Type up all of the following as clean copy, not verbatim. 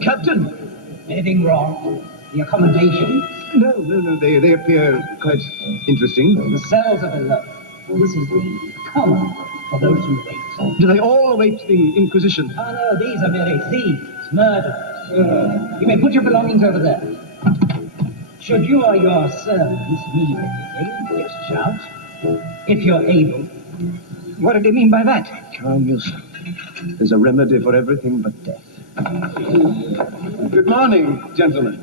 Captain! Anything wrong? The accommodation? No, they appear quite interesting. The cells are below. This is the common for those who wait. Do they all await the Inquisition? Oh, no, these are merely thieves, murderers. You may put your belongings over there. Should you or your servants need anything, just shout. If you're able. What did they mean by that? Calm yourself. There's a remedy for everything but death. Good morning, gentlemen.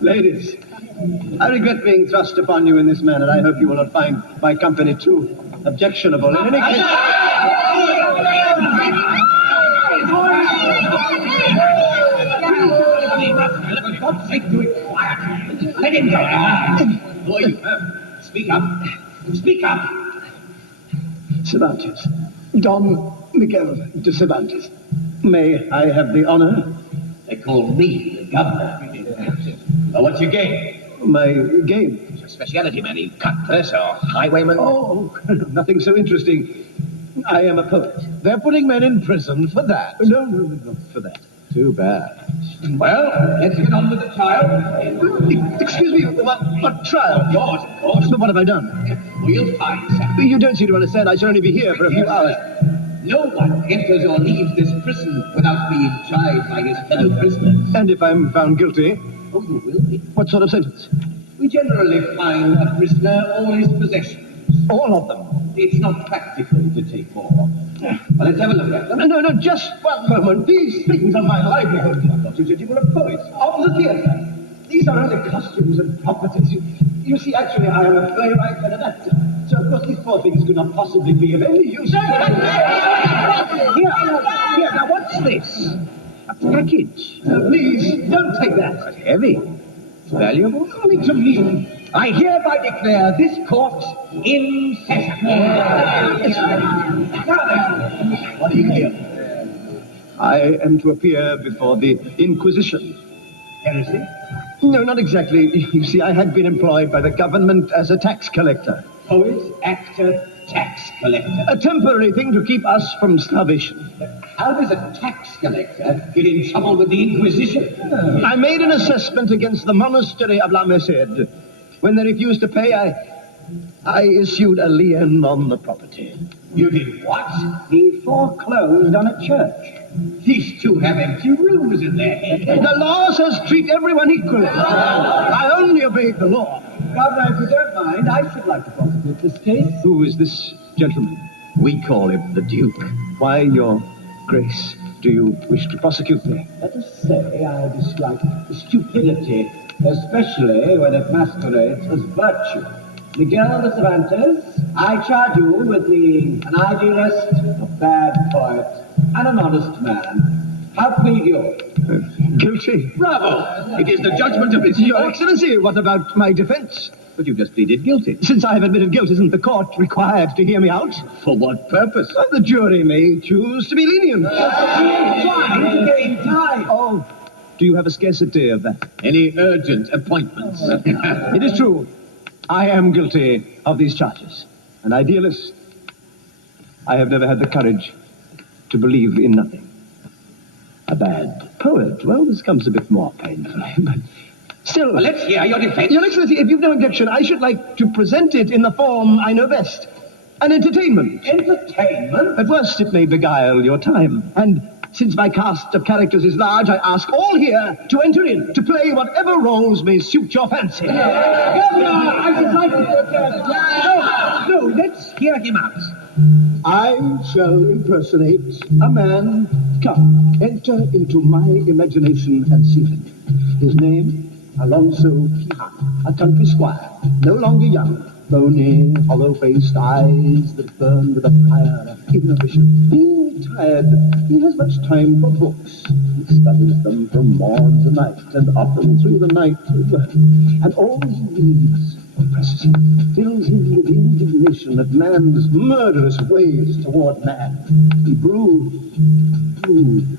Ladies, I regret being thrust upon you in this manner. I hope you will not find my company too objectionable. In any case... For God's sake, do it quietly. Let him go. Boy, you have. Speak up. Speak up. Cervantes. Don Miguel de Cervantes. May I have the honor? They call me the governor. Now, what's your game? My game? What's your speciality, man? You cutpurse or highwayman? Oh, nothing so interesting. I am a poet. They're putting men in prison for that. No, not for that. Too bad. Well, let's get on with the trial. Excuse me, what trial? Yours, of course. But what have I done? We'll find something. You don't seem to understand. I shall only be here for a few hours. No one enters or leaves this prison without being tried by his fellow prisoners. And if I'm found guilty? Oh, you will be. What sort of sentence? We generally fine a prisoner all his possessions. All of them? It's not practical to take more. Well, let's have a look at them. No, just one moment. These things are my livelihood. I thought you said you were a poet. Of the theatre. These are only costumes and properties. You see, actually, I am a playwright and an actor. So, of course, these poor things could not possibly be of any use. Here, now, what's this? A package. Please, don't take that. But heavy. It's valuable. Only to me. I hereby declare this court in session. What are you here? I am to appear before the Inquisition. Heresy? No, not exactly. You see, I had been employed by the government as a tax collector. Poet, actor, tax collector. A temporary thing to keep us from starvation. How does a tax collector get in trouble with the Inquisition? I made an assessment against the monastery of La Merced. When they refused to pay, I issued a lien on the property. You did what? He foreclosed on a church. These two have empty rooms in their head. The law says treat everyone equally. I only obeyed the law. Governor, if you don't mind, I should like to prosecute this case. Who is this gentleman? We call him the Duke. Why, Your Grace, do you wish to prosecute me? Let us say I dislike stupidity, especially when it masquerades as virtue. Miguel de Cervantes, I charge you with being an idealist, a bad poet, and an honest man. How plead you? Guilty. Bravo! It is the judgment of this Your Excellency, what about my defense? But you just pleaded guilty. Since I have admitted guilt, isn't the court required to hear me out? For what purpose? Well, the jury may choose to be lenient. Trying to gain time. Oh, do you have a scarcity of that? Any urgent appointments? It is true. I am guilty of these charges. An idealist. I have never had the courage to believe in nothing. A bad poet. Well, this comes a bit more painfully, but still... Well, let's hear your defense. Your Excellency, if you've no objection, I should like to present it in the form I know best. An entertainment. Entertainment? At worst, it may beguile your time. And Since my cast of characters is large, I ask all here to enter in, to play whatever roles may suit your fancy. Governor, I should like to protest. No, let's hear him out. I shall impersonate a man. Come, enter into my imagination and see him. His name, Aldonza-Joan, a country squire, no longer young, bony, hollow-faced eyes that burn with a fire of inhibition. Being tired, he has much time for books. He studies them from morn to night, and often through the night as well. And all he reads oppresses him, fills him with indignation at man's murderous ways toward man. He broods, and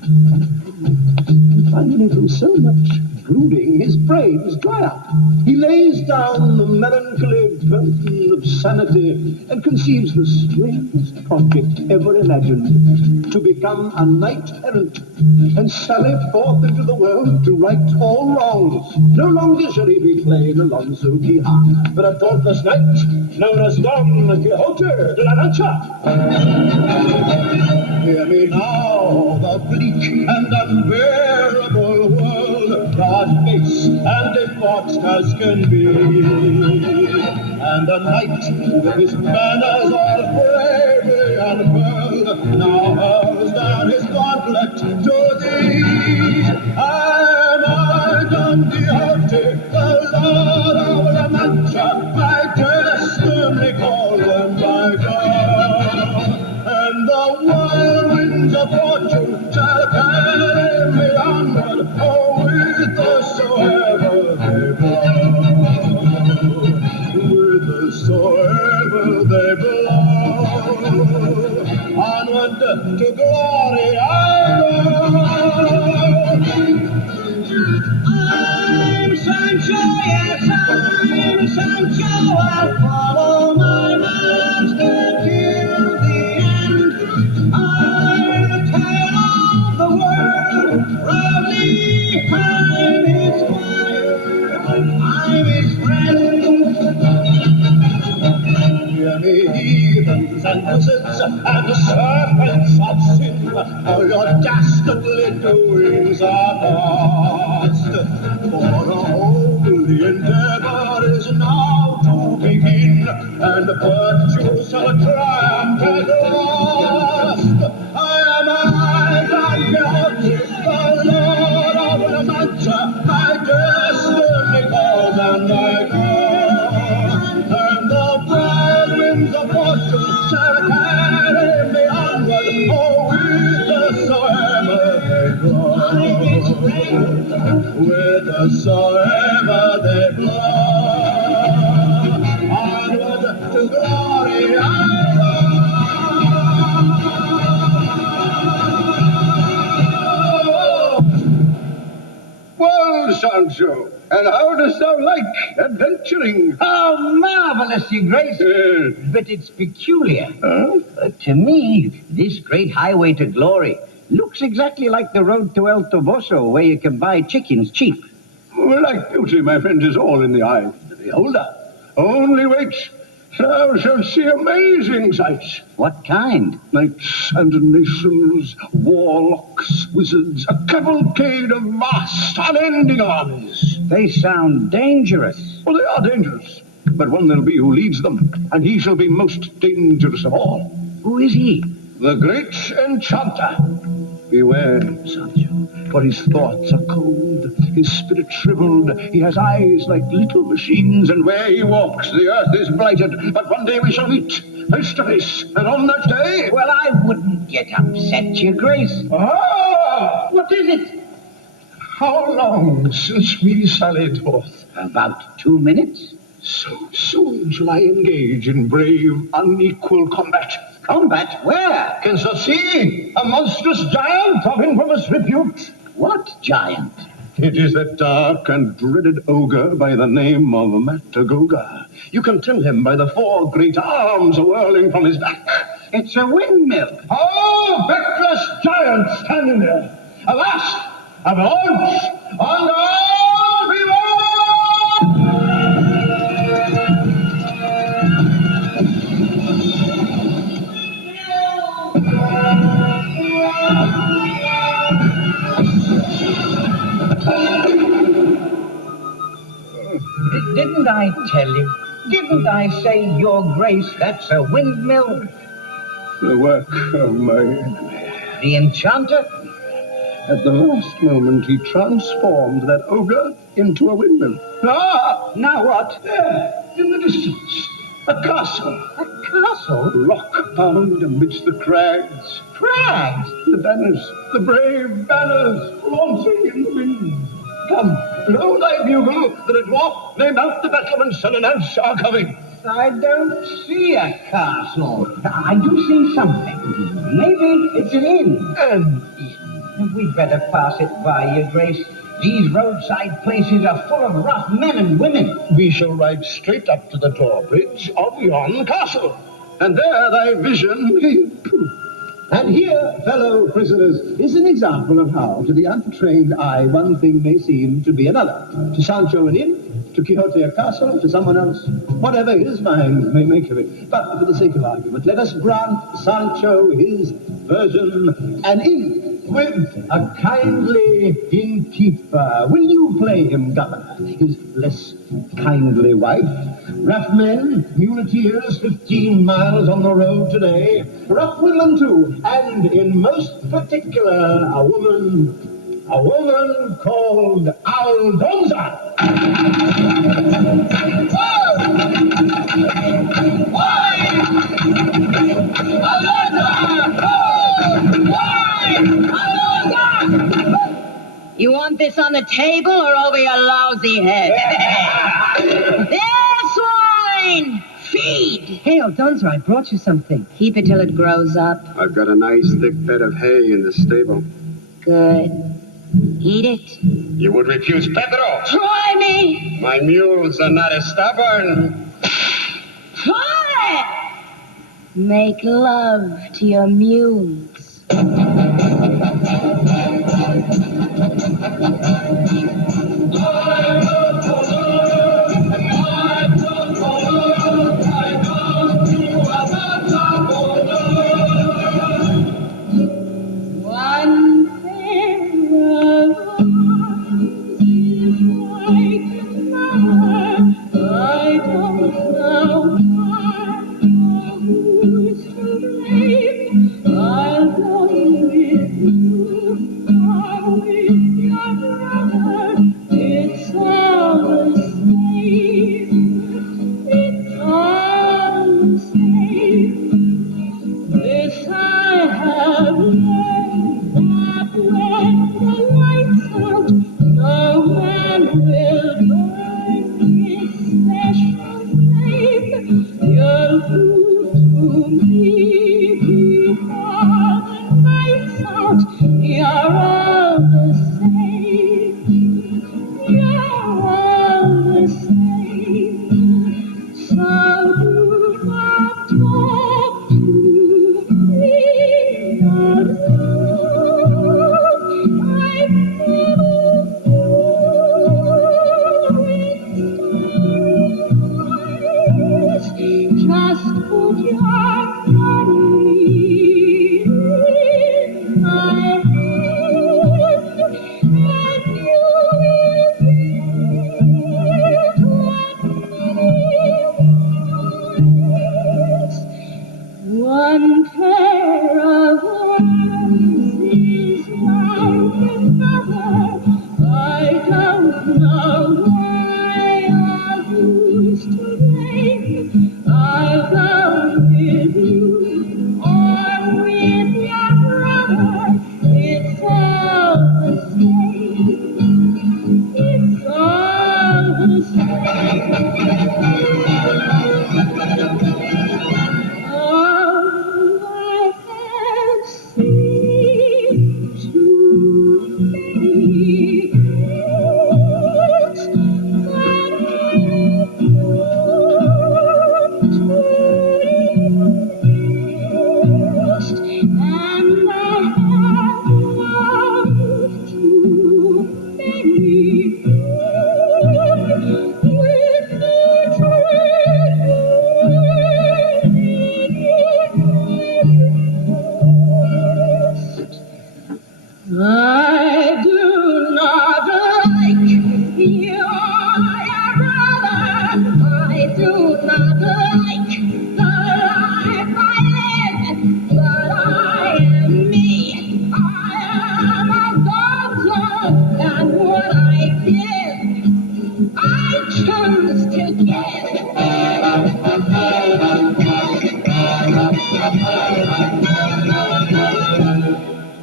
finally from so much brooding, his brains dry up. He lays down the melancholy burden of sanity and conceives the strangest project ever imagined, to become a knight-errant and sally forth into the world to right all wrongs. No longer shall he be plain Aldonza-Joan, but a dauntless knight known as Don Quixote de la Mancha. Hear me now, the bleak and unbearable world doth face, and debauched as can be. And a knight with his banners all bravely unfurled now hurls down his gauntlet to thee. Am I Don Quixote, the Lord of La Mancha? My destiny calls and my God, and the whirlwinds of fortune shall carry me onward, whithersoever they blow, whithersoever they blow. Onward to glory I go. I'm Sancho, yes, I'm Sancho. I'll follow my master till the end. I'm the tale of the world, proudly I'm his squire, I'm his friend. Hear me, heathens and wizards and serpents of sin, all your dastardly doings are past. For a holy endeavor is now to begin, and virtue shall triumph at last. I am Don Quixote, the Lord of La Mancha. My destiny calls and I go, and the bright winds of fortune shall carry me onward, whithersoever they blow, whithersoever they blow. Onward to glory I go. Well, Sancho, and how dost thou like adventuring? How marvelous, your grace. But it's peculiar. To me, this great highway to glory looks exactly like the road to El Toboso, where you can buy chickens cheap. Well, like beauty, my friend, is all in the eye of the beholder. Only wait, thou shalt see amazing sights. What kind? Knights and nations, warlocks, wizards, a cavalcade of vast, unending armies. They sound dangerous. Well, they are dangerous, but one there'll be who leads them, and he shall be most dangerous of all. Who is he? The great enchanter. Beware, Sancho, for his thoughts are cold, his spirit shriveled, he has eyes like little machines, and where he walks the earth is blighted. But one day we shall meet, face to face, and on that day... Well, I wouldn't get upset, your grace. Ah! What is it? How long since we sallied forth? About 2 minutes. So soon shall I engage in brave, unequal combat. Combat? Where? Canst thou see a monstrous giant of infamous repute? What giant? It is that dark and dreaded ogre by the name of Matagoga. You can tell him by the 4 great arms whirling from his back. It's a windmill. Oh, feckless giant standing there. Avast! Avaunt! And all beware! Didn't I tell you? Didn't I say, Your Grace, that's a windmill? The work of my enemy. The enchanter? At the last moment, he transformed that ogre into a windmill. Ah! Now what? There, in the distance, a castle. A castle? Rock-bound amidst the crags. Crags? The banners, the brave banners, flaunting in the wind. Come, blow thy bugle, that a dwarf named out the battlements and announce our coming. I don't see a castle. I do see something. Maybe it's an inn. An inn? We'd better pass it by, Your Grace. These roadside places are full of rough men and women. We shall ride straight up to the drawbridge of yon castle, and there thy vision may improve. And here, fellow prisoners, is an example of how, to the untrained eye, one thing may seem to be another. To Sancho an inn, to Quixote a castle, to someone else, whatever his mind may make of it. But for the sake of argument, let us grant Sancho his version an inn with a kindly innkeeper. Will you play him governor? His less kindly wife? Rough men, muleteers, 15 miles on the road today. Rough women too, and in most particular, a woman called Aldonza. You want this on the table or over your lousy head? There, swine! Feed! Hey, Aldonza, I brought you something. Keep it till it grows up. I've got a nice thick bed of hay in the stable. Good. Eat it. You would refuse Pedro? Try me! My mules are not as stubborn. Try! Make love to your mules. comes together.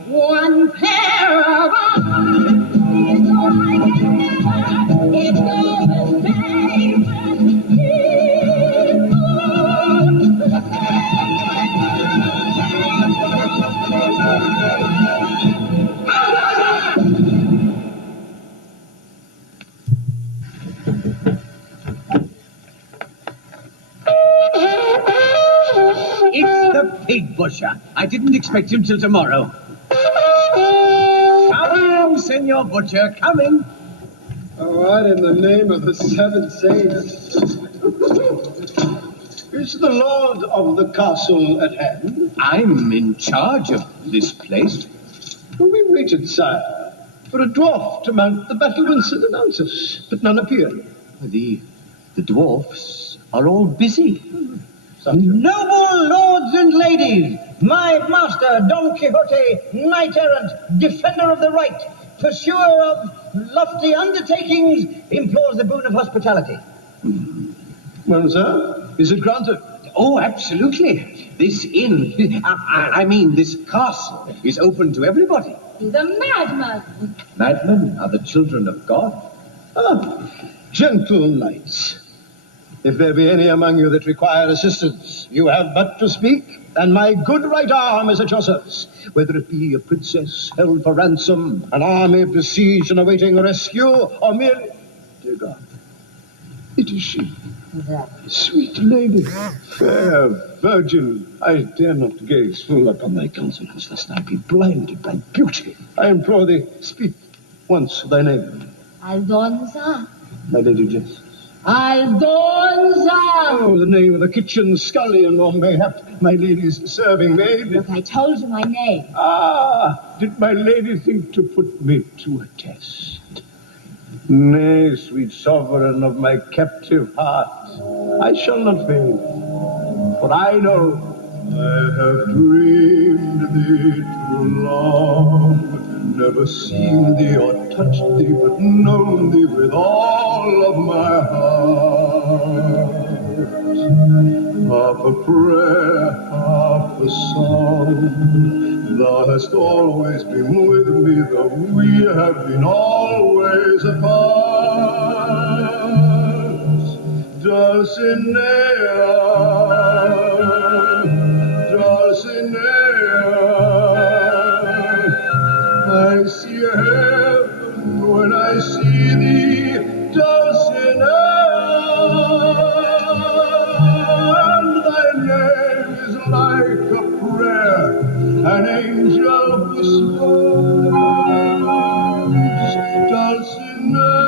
One pair of arms is like another. It's all the same. It's the pig butcher. I didn't expect him till tomorrow. Come in, Senor Butcher, come in. What in the name of the seven saints? Is the lord of the castle at hand? I'm in charge of this place. We waited, sire, for a dwarf to mount the battlements and announce us, but none appeared. The dwarfs are all busy. Noble lords and ladies, my master, Don Quixote, knight-errant, defender of the right, pursuer of lofty undertakings, implores the boon of hospitality. Well, sir, is it granted? Oh, absolutely. This inn, I mean this castle, is open to everybody. He's a madman. Madmen are the children of God. Ah, gentle knights. If there be any among you that require assistance, you have but to speak, and my good right arm is at your service. Whether it be a princess held for ransom, an army besieged and awaiting rescue, or merely... Dear God, it is she. Sweet lady, fair virgin, I dare not gaze full upon thy countenance, lest I be blinded by beauty. I implore thee, speak once thy name. Aldonza. My lady jests. Aldonza! Oh, the name of the kitchen scullion, or mayhap my lady's serving maid. Look, I told you my name. Ah, did my lady think to put me to a test? Nay, sweet sovereign of my captive heart, I shall not fail, for I know I have dreamed thee too long, never seen thee or touched thee, but known thee with all of my heart. Half a prayer, half a song, thou hast always been with me, though we have been always apart. Dulcinea, Dulcinea, I see heaven when I see thee, Dulcinea, and thy name is like a prayer, an angel whispers, Dulcinea,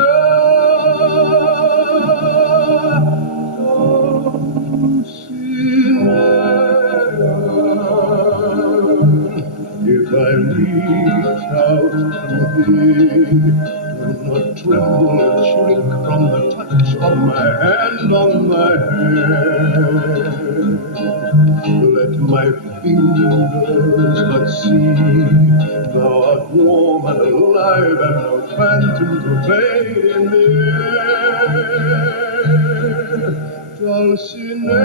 if I reach out to thee, do not tremble and shrink from the touch of my hand on my head. Let my fingers but see thou art warm and alive, and no phantom to fade in the air. Dulcinea,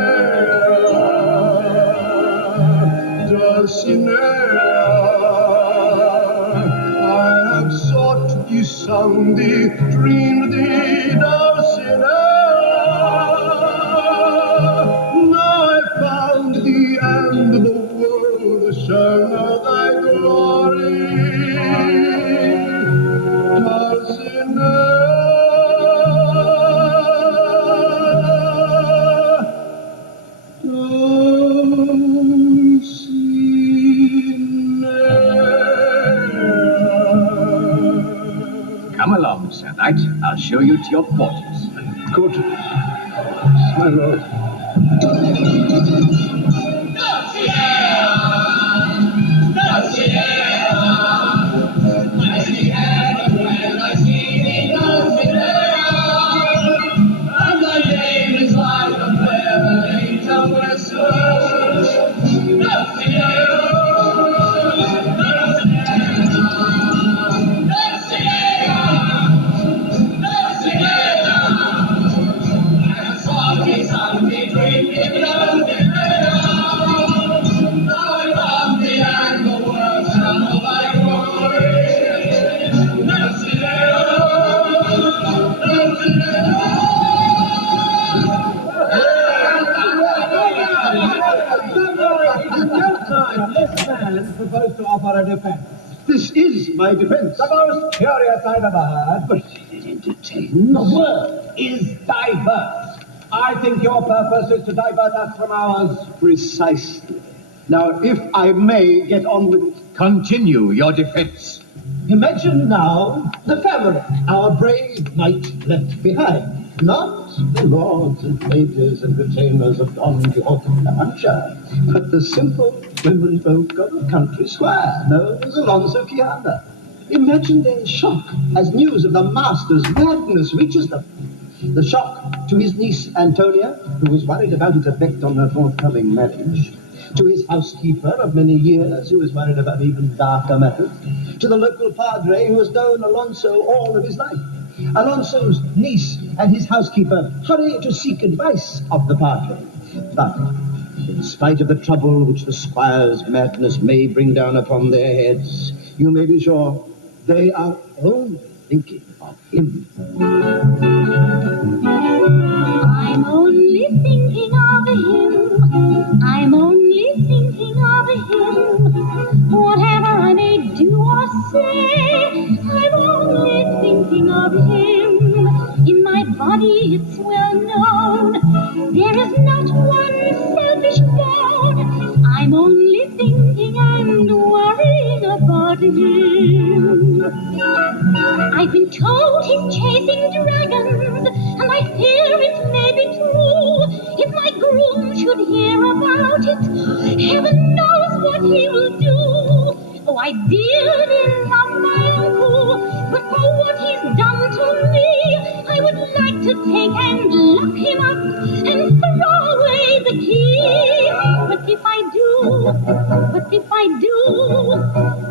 Dulcinea, I have sought thee, sung thee, dreamed thee, Dulcinea. Now I found thee, and the world shall know thy glory, Dulcinea. Come along, Sir Knight. I'll show you to your quarters. Good. My lord. man proposed to offer a defense. This is my defense. The most curious I've ever heard. But it entertains. The word is diverse. I think your purpose is to divert us from ours. Precisely. Now, if I may get on with it. Continue your defense. Imagine now the family our brave knight left behind. Not the lords and ladies and retainers of Don Quixote of La Mancha, but the simple women folk of a country square known as Alonzo-Joan. Imagine their shock as news of the master's madness reaches them. The shock to his niece Antonia, who was worried about its effect on her forthcoming marriage. To his housekeeper of many years, who is worried about even darker matters. To the local padre, who has known Alonso all of his life. Alonso's niece and his housekeeper hurry to seek advice of the padre. But, in spite of the trouble which the squire's madness may bring down upon their heads, you may be sure they are only thinking of him. I'm only thinking of him. I'm only thinking of him. Whatever I may do or say, I'm only thinking of him. In my body it's well known, there is not one selfish bone. I'm only thinking and worrying about him. I've been told he's chasing dragons, and I fear it may be true. If my groom should hear about it, heaven knows what he will do. Oh, I dearly love my uncle, but for what he's done to me, I would like to take and lock him up and throw away the key. But if I do,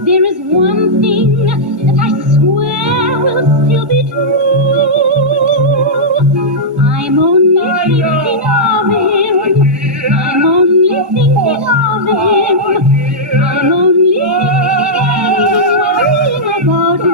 there is one thing that I swear will still be true. I'm only thinking of him. I'm only thinking of him. I'm only thinking about him.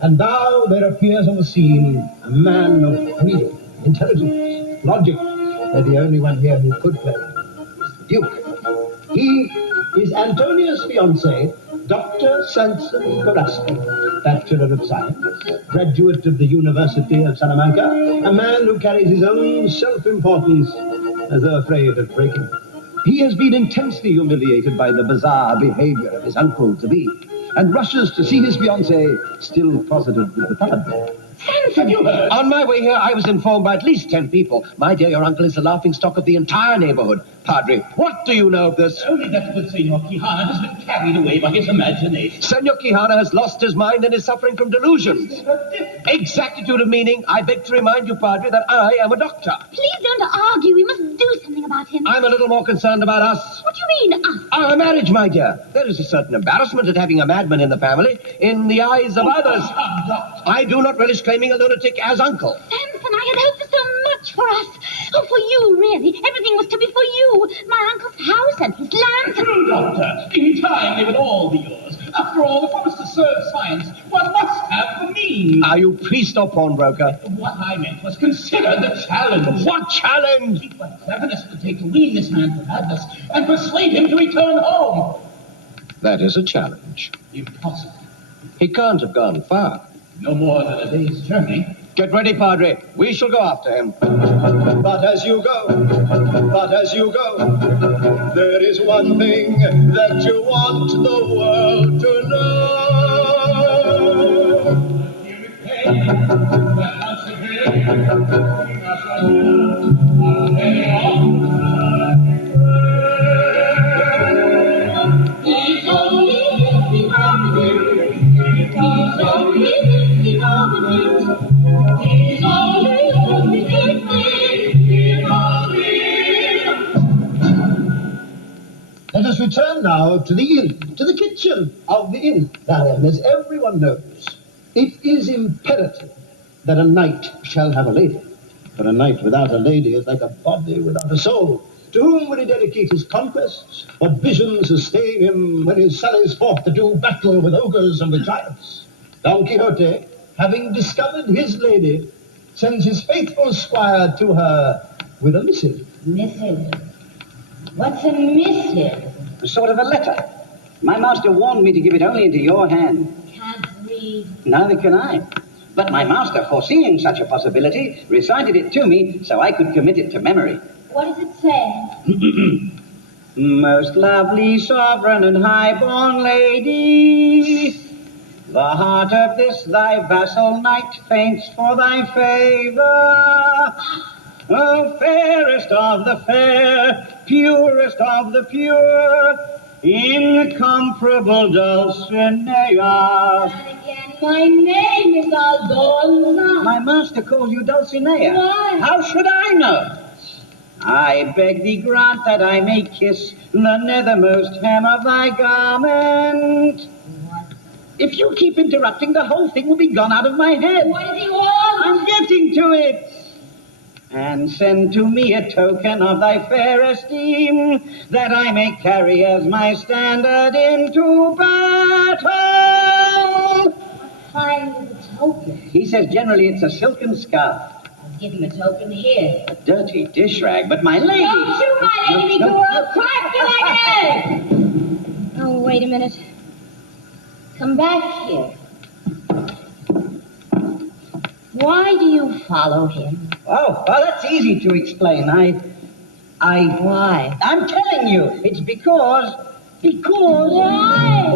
And now there appears on the scene a man of real intelligence, logic. They're the only one here who could play. It's the Duke. He is Antonia's fiancé, Dr. Sancho-Carrasco, Bachelor of Science, graduate of the University of Salamanca, a man who carries his own self-importance as though afraid of breaking it. He has been intensely humiliated by the bizarre behavior of his uncle-to-be, and rushes to see his fiancée still closeted with the padre. Ransom! You heard? On my way here, I was informed by at least 10 people. My dear, your uncle is the laughingstock of the entire neighborhood. Padre, what do you know of this? Only that good Senor Quijana has been carried away by his imagination. Senor Quijana has lost his mind and is suffering from delusions. Exactitude of meaning. I beg to remind you, Padre, that I am a doctor. Please don't argue. We must do something about him. I'm a little more concerned about us. What do you mean, us? Our marriage, my dear. There is a certain embarrassment at having a madman in the family, in the eyes of others. I do not relish claiming a lunatic as uncle. Samson, I had hoped for so much for us. Oh, for you, really. Everything was to be for you. My uncle's house and his land. True, Doctor. In time, they would all be yours. After all, if one was to serve science, one must have the means. Are you priest or pawnbroker? What I meant was consider the challenge. What challenge? Think what cleverness it would take to wean this man from madness and persuade him to return home. That is a challenge. Impossible. He can't have gone far. No more than a day's journey. Get ready, Padre. We shall go after him. But as you go, there is one thing that you want the world to Let us return now to the inn, to the kitchen of the inn. Larsen, as everyone knows, it is imperative that a knight shall have a lady. For a knight without a lady is like a body without a soul. To whom will he dedicate his conquests? What visions sustain him when he sallies forth to do battle with ogres and with giants? Don Quixote, having discovered his lady, sends his faithful squire to her with a missive. Missive? What's a missive? A sort of a letter. My master warned me to give it only into your hand. Can't read. Neither can I. But my master, foreseeing such a possibility, recited it to me so I could commit it to memory. What does it say? Most lovely sovereign and high-born lady, the heart of this thy vassal knight faints for thy favor. Oh, fairest of the fair, purest of the pure, incomparable Dulcinea. And again, my name is Aldonza. My master calls you Dulcinea. Why? How should I know? I beg thee grant that I may kiss the nethermost hem of thy garment. What? If you keep interrupting, the whole thing will be gone out of my head. What does he want? I'm getting to it. And send to me a token of thy fair esteem, that I may carry as my standard into battle. What kind of a token? He says generally it's a silken scarf. I'll give him a token here. A dirty dish rag, but my lady... Don't shoot my lady, girl! I'll crack you like egg! Oh, wait a minute. Come back here. Why do you follow him? Oh, well, that's easy to explain. Why? I'm telling you, it's because... Why?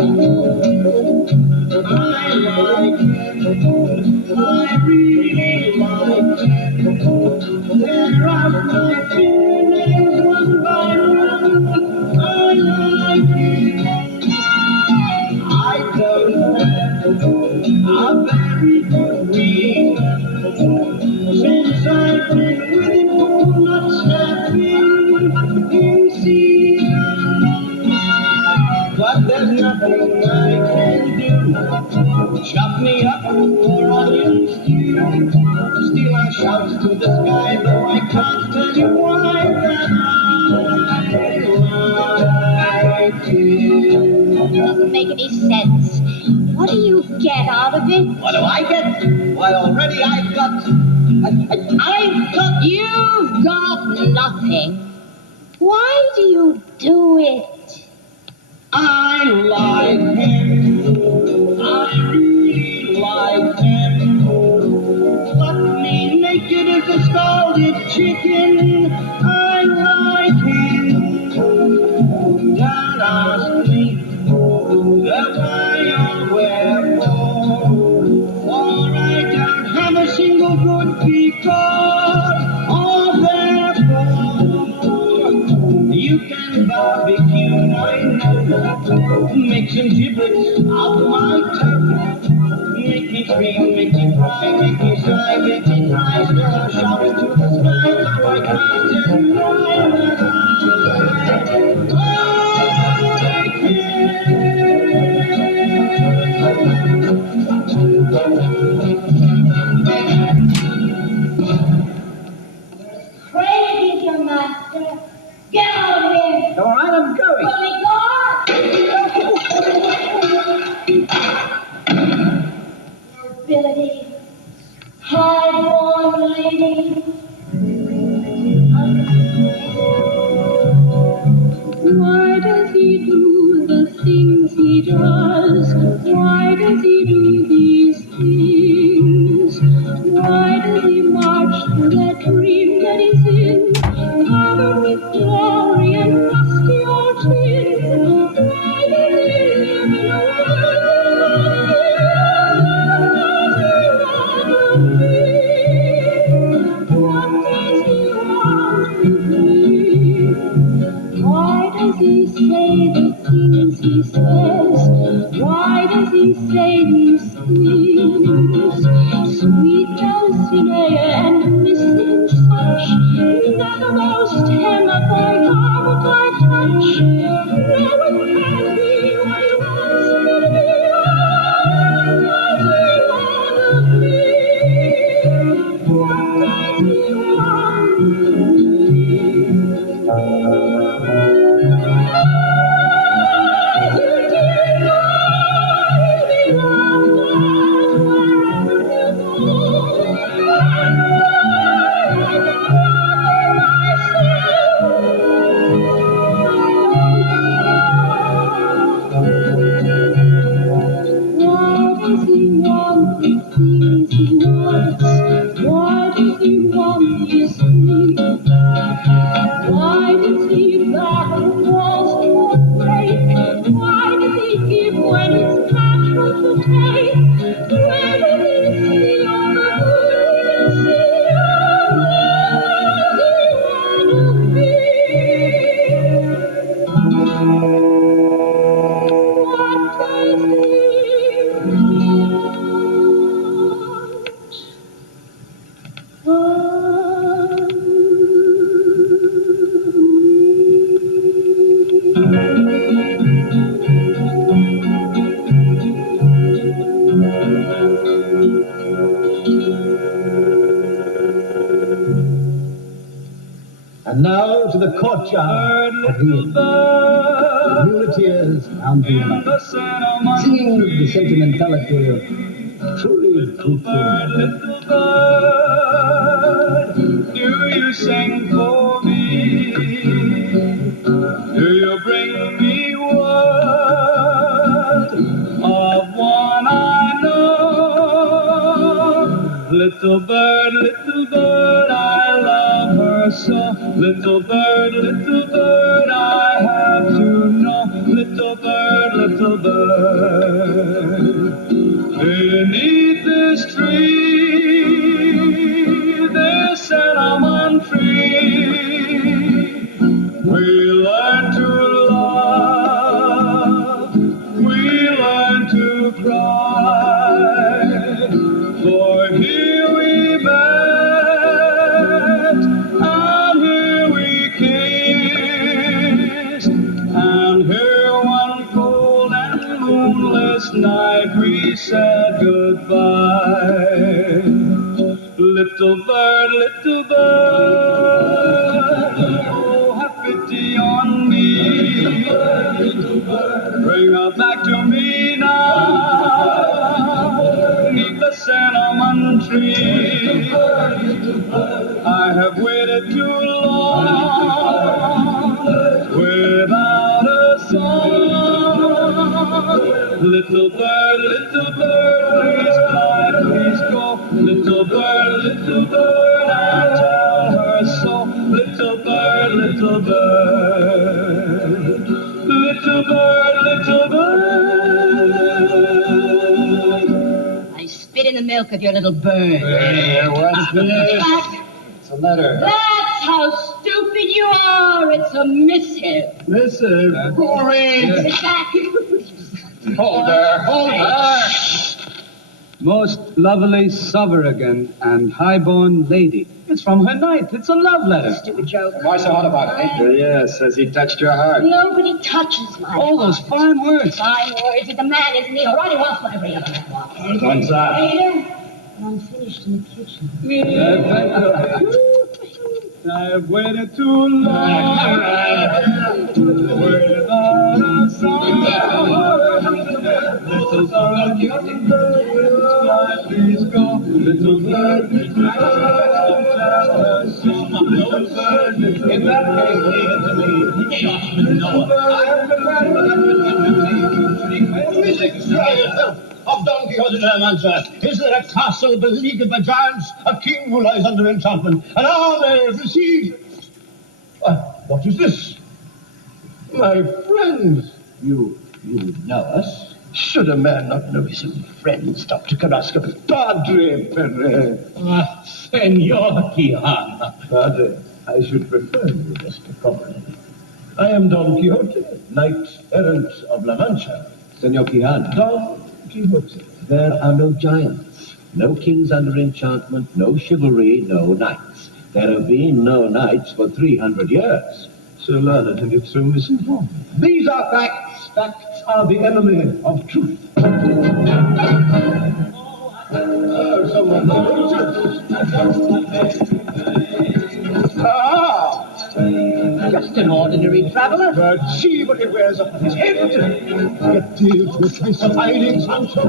I like him. I really like him. There are my feelings one by one. I like him. I don't have a very good reason. Since I've been with him, much have been in season. But there's nothing I can do. Chop me up or onion stew. Still I shout to the sky, though I can't tell you why that I like him. Doesn't make any sense. What do you get out of it? What do I get? Why, already I've got... You've got nothing. Why do you do it? I like him. I really like him. Pluck me naked as a scalded chicken. I like him. Don't ask me the why or wherefore, for I don't have a single Make some giblets out of my tongue. Make me scream, make me cry, make me sigh, make me cry, still shout into the sky, so I can't deny that Crazy, your master. Get out of here. All right, I'm going. Holy God! Nobility, high-born lady. Why does he do the things he does? Why does he do these things? Why does he march through that dream that he's in, covered with glory and rusty old tin? Why does he live in a world? What does he want to be? Why does he say the things he says? Why does he say these things? Sweet Dulcinea and missing such, never most hammer by carver by touch. No, it can't be what he wants me to be. What does he want to be? What does he want to And now to the courtyard of the inn. The muleteers and the singing the sentimentality of truly truthful. Little bird, do you sing for me? Do you bring me word of one I know? Little bird, I love her so. Little bird, I have to know. Little bird, beneath this tree, this cinnamon tree, we learn to love, we learn to cry, for here we met, and here we kissed, and here one cold and moonless night we said goodbye. Little bird, oh, have pity on me. Bring her back to me now, neath the cinnamon tree. I have waited too long without a song. Little bird, please fly, please go. Little bird, I tell her so. Little bird, little bird, little bird, little bird. I spit in the milk of your little bird. What's this? It's a letter. That's how stupid you you are. It's a missive. Missive? Rory! Sit back. Hold her. Most lovely sovereign and highborn lady. It's from her knight. It's a love letter. Stupid joke. Why so hot about it? Yes, has he touched your heart? Nobody touches my All those fine words. fine words. It's a man, isn't he? Already wants my ring up in that walk. Aldonza. Later, I'm finished in the kitchen. I've waited too long. Without a song. Little song, guilty bird, will fly, please go. Little bird, little bird, little bird, in that case, leave it to me. Chaos with Noah. Of Don Quixote de la Mancha, is there a castle beleaguered by giants, a king who lies under enchantment, an army besieged? What is this? My friends, you know us? Should a man not know his own friends, Dr. Carrasco? Padre, Senor Quijano. Padre, I should prefer you, Mr. Cogin. I am Don Quixote, knight-errant of La Mancha. Senor Quijano. Don Quixote. There are no giants, no kings under enchantment, no chivalry, no knights. There have been no knights for 300 years. So learned and yet so misinformed. These are facts. Facts are the enemy of truth. Someone Just an ordinary traveler. but see what it wears up his head. Get deals with trace of hiding, Sancho.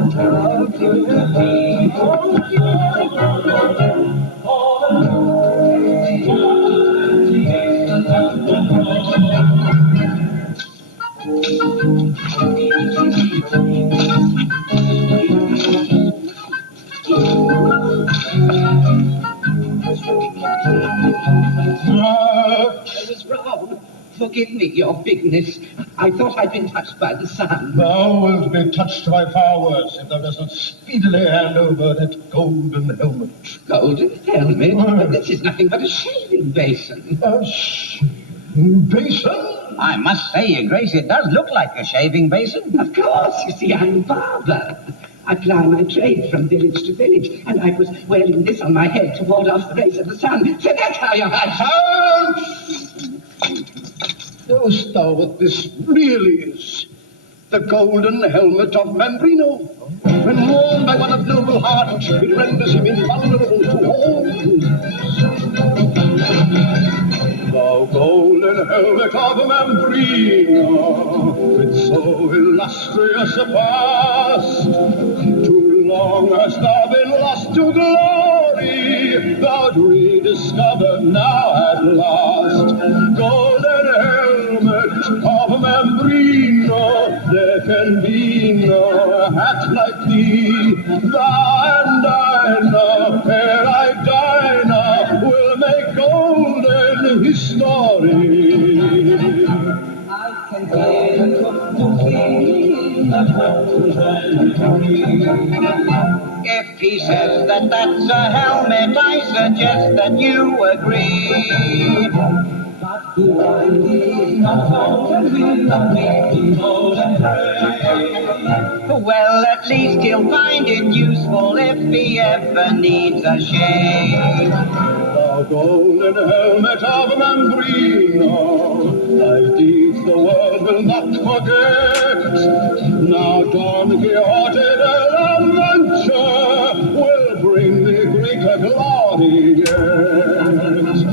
I was wrong. Forgive me, your bigness. I thought I'd been touched by the sun. Thou wilt be touched by far worse if thou doesn't speedily hand over that golden helmet. Golden helmet? But this is nothing but a shaving basin. A shaving basin? I must say, Your Grace, it does look like a shaving basin. Of course. You see, I'm a barber. I ply my trade from village to village, and I was wearing this on my head to ward off the rays of the sun. So that's how you had... Knowest thou what this really is? The golden helmet of Mambrino. When worn by one of noble heart, it renders him invulnerable to all wounds. Thou golden helmet of Mambrino, with so illustrious a past, too long hast thou been lost to glory, thou'rt rediscovered now at last. Golden helmet of Mambrino, there can be no hat like thee. Thou and I now, ere I die now, will make golden history. I can play the cook to king. If he says that that's a helmet, I suggest that you agree. But who I need not golden will not make him golden gray. Well, at least he'll find it useful if he ever needs a shave. Thou golden helmet of Mambrino, thy deeds the world will not forget. Now Don Quixote de la Mancha will bring thee greater glory yet.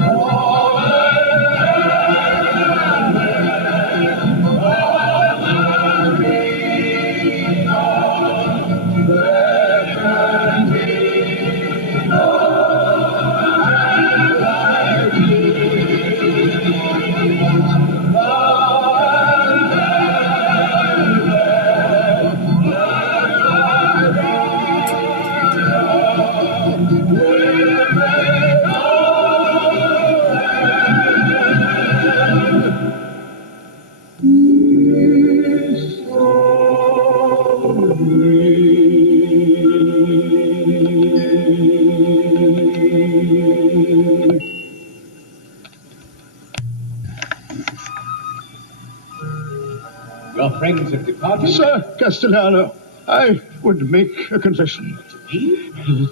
Your friends have departed? Sir Castellano, I would make a confession.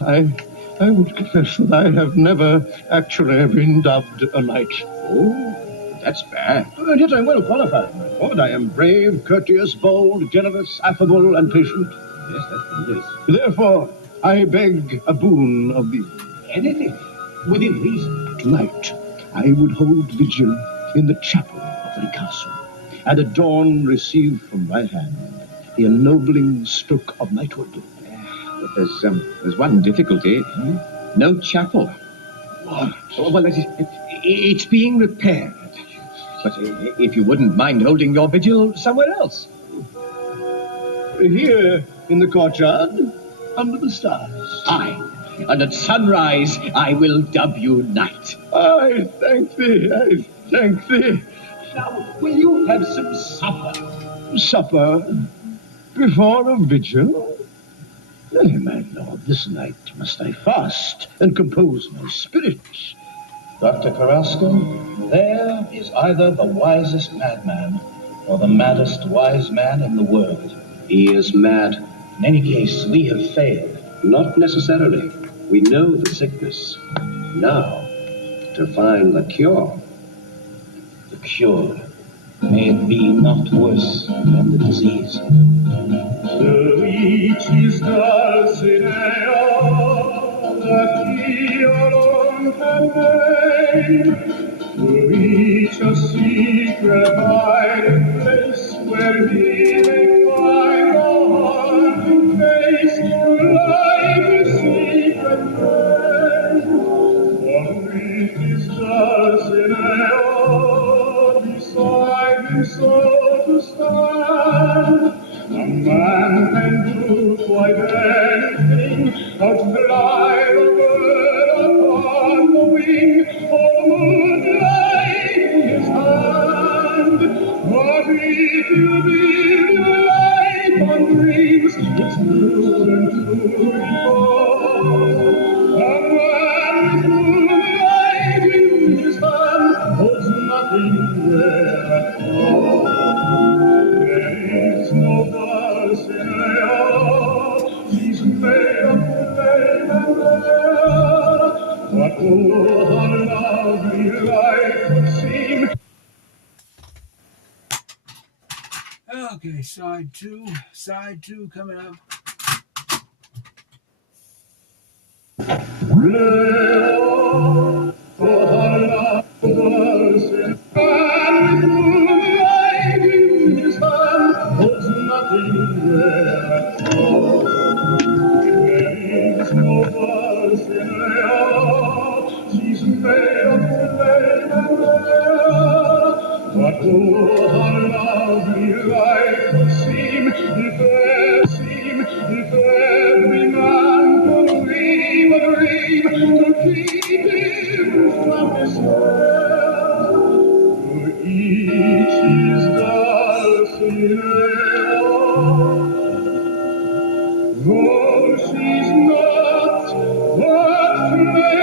I would confess that I have never actually been dubbed a knight. Oh, that's bad. And yet I'm well qualified, my lord. I am brave, courteous, bold, generous, affable, and patient. Yes, that's good. Therefore, I beg a boon of thee. Anything, within reason. Tonight, I would hold vigil in the chapel of the castle, and at dawn receive from my hand the ennobling stroke of knighthood. But there's one difficulty. No chapel. What? Well, it's being repaired. But if you wouldn't mind holding your vigil somewhere else. Here in the courtyard, under the stars. Fine. And at sunrise, I will dub you knight. I thank thee. Now, will you have some supper? Supper? Before a vigil? Nay, my lord, this night must I fast and compose my spirits. Dr. Carrasco, there is either the wisest madman or the maddest wise man in the world. He is mad. In any case, we have failed. Not necessarily. We know the sickness. Now, to find the cure. The cure. May it be not worse than the disease. Each is Dulcinea, that he alone can name. Each a secret hiding place where he may find a haunting face to light his secret flame. For each is Dulcinea, beside him so to stand. A man can do quite anything, outfly the bird upon the wing, or moonlight in his hand. But if you build your life on dreams, it's prudent to recall. A man with moonlight in his hand holds nothing there at all. There is no Dulcinea, she's made of flame and air. But oh, how lovely life would seem. Okay, side two coming up. Oh, how lovely Dulcinea, and with moonlight in his hand, holds nothing there at all. There is no Dulcinea, she's made of flame and air. But oh, how lovely life would seem if every man could dream a dream to keep him from despair. For each is Dulcinea, though she's not what flame.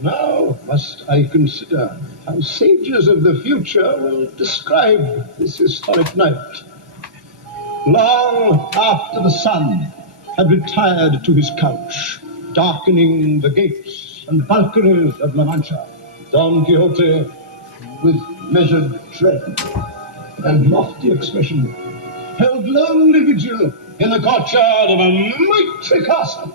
Now must I consider how sages of the future will describe this historic night. Long after the sun had retired to his couch, darkening the gates and balconies of La Mancha, Don Quixote, with measured tread and lofty expression, held lonely vigil in the courtyard of a mighty castle.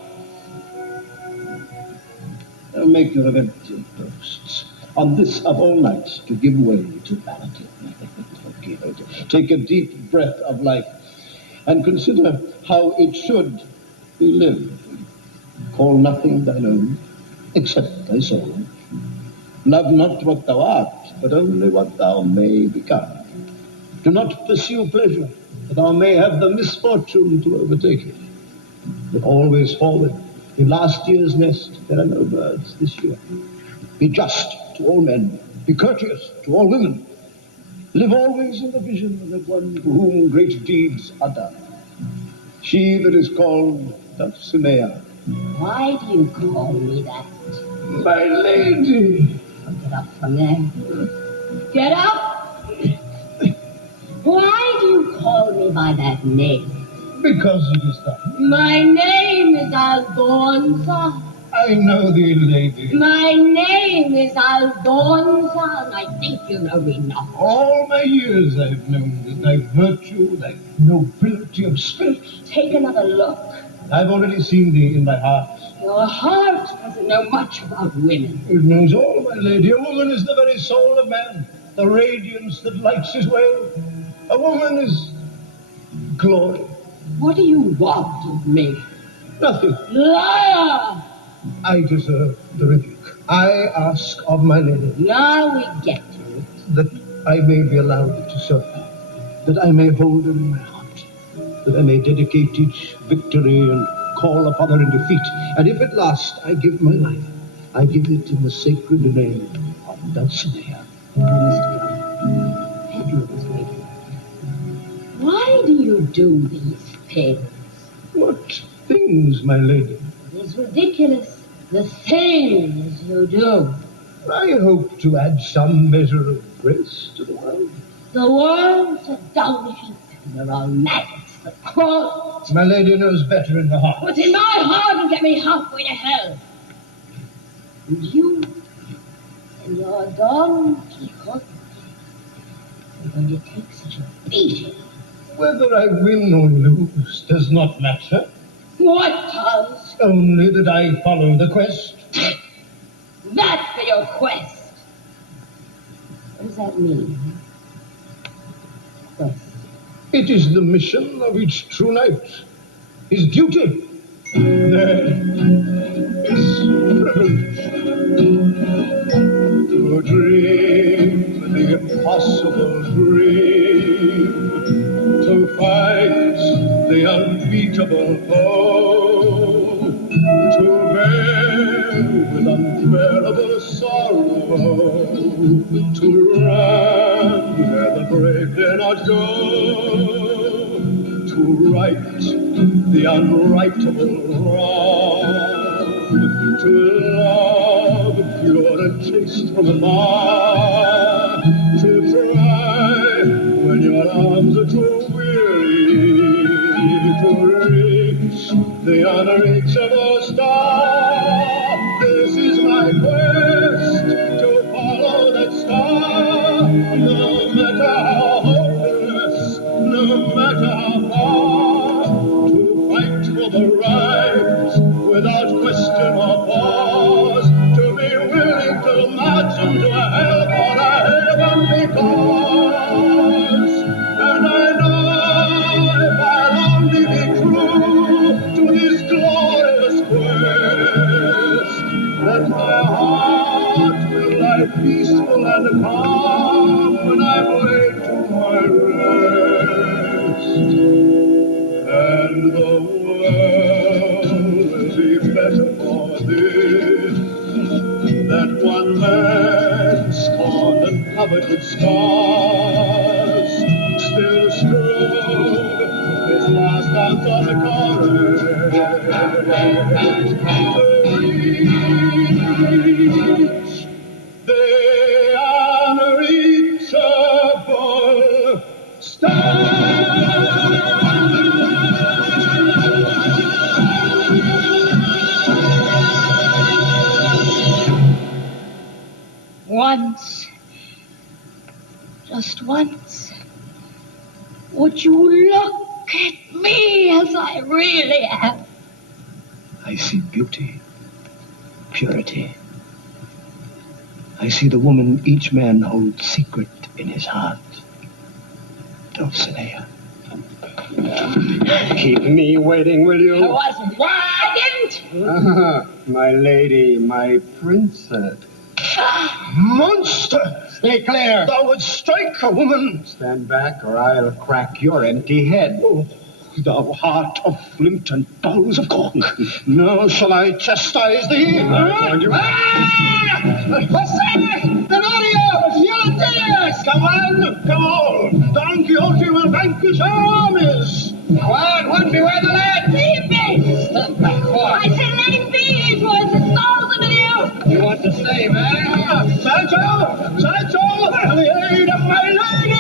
A maker of empty boasts, on this of all nights to give way to vanity. Take a deep breath of life and consider how it should be lived. Call nothing thine own except thy soul. Love not what thou art, but only what thou may become. Do not pursue pleasure, that thou may have the misfortune to overtake it. But always forward. In last year's nest, there are no birds this year. Be just to all men. Be courteous to all women. live always in the vision of that one for whom great deeds are done. She that is called Dulcinea. Why do you call me that? My lady. I'll get up from there. Get up! Why do you call me by that name? Because it is thine. My name is Aldonza. I know thee, lady. My name is Aldonza, and I think you know me not. All my years I've known thy virtue, thy nobility of spirit. Take another look. I've already seen thee in my heart. Your heart doesn't know much about women. It knows all, my lady. A woman is the very soul of man, the radiance that lights his way. A woman is glory. What do you want of me? Nothing. Liar! I deserve the rebuke. I ask of my lady. Now we get to it. That I may be allowed to serve her. That I may hold her in my heart. That I may dedicate each victory and call upon her in defeat. And if at last I give my life, I give it in the sacred name of Dulcinea. I must go. Pedro is waiting. Why do you do these things? What things, my lady? It is ridiculous. The things you do. I hope to add some measure of grace to the world. The world's a dung heap. There are maggots that crawl. My lady knows better in her heart. What's in my heart will get me halfway to hell. And you and your Don Quixote are going to take such a beating. Whether I win or lose does not matter. What does? Only that I follow the quest. That for your quest. What does that mean? Quest. It is the mission of each true knight. His duty. Nay, his privilege. To dream the impossible dream. To fight the unbeatable foe, to bear with unbearable sorrow, to run where the brave dare not go, to right the unrightable wrong, to love pure and chaste from afar, to try when your arms are too weary, to reach the unreachable star. This is my quest, to follow that star, no matter how hopeless, no matter how far, to fight for the right without question or pause, to be willing to march into a hell for a heavenly cause. And I know if I'll only be true to this glorious quest, that my heart will lie peaceful and calm when I'm laid to my rest. And the world will be better for this, that one man scorned and covered with scars still strove his last dance on the chorus. Reach the unreachable star. Once, just once, would you look at me as I really am? I see beauty, purity. I see the woman each man holds secret in his heart. Dulcinea. Keep me waiting, will you? I wasn't. I didn't. My lady, my princess. Monster! Stay clear. Thou wouldst strike a woman. Stand back or I'll crack your empty head. Oh, thou heart of flint and bowels of cork. Now shall I chastise thee? I warned you. Wasserman! Denario! Muleteers! Come on, come on! Don Quixote will vanquish our armies! Quiet, one, beware the lad! Leave me! Stand back, I quiet. said let him be! It was the stars of you! You want to stay, man? Sancho! Sancho! To the aid of my lady!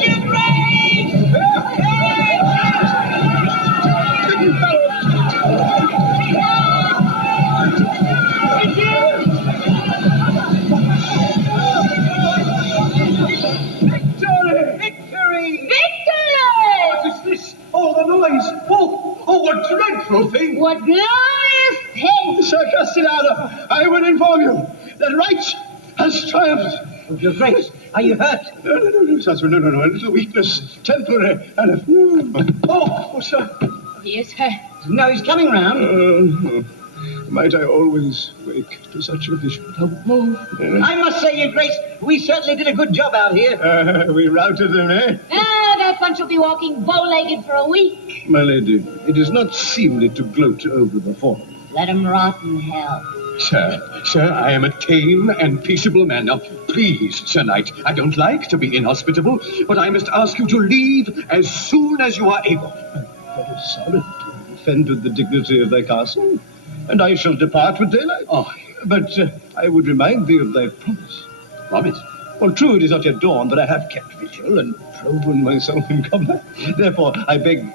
Get ready! Victory! Victory! Victory! What is this? Oh, the noise! Oh, what dreadful thing! What glorious thing! Sir Castellano, I will inform you that right has triumphed. Oh, Your Grace, are you hurt? No, Sancho, no, a little weakness, temporary, and oh, sir. He is hurt. No, he's coming round. Might I always wake to such a vision? Don't move. I must say, Your Grace, we certainly did a good job out here. We routed them, eh? That bunch will be walking bow-legged for a week. My lady, it is not seemly to gloat over the fallen. Let him rot in hell. Sir, I am a tame and peaceable man. Now, please, Sir Knight, I don't like to be inhospitable, but I must ask you to leave as soon as you are able. That is solid. Offended the dignity of thy castle, and I shall depart with daylight. Oh, but I would remind thee of thy promise. Promise? Well, true, it is not yet dawn, but I have kept vigil and proven myself in combat. Therefore, I beg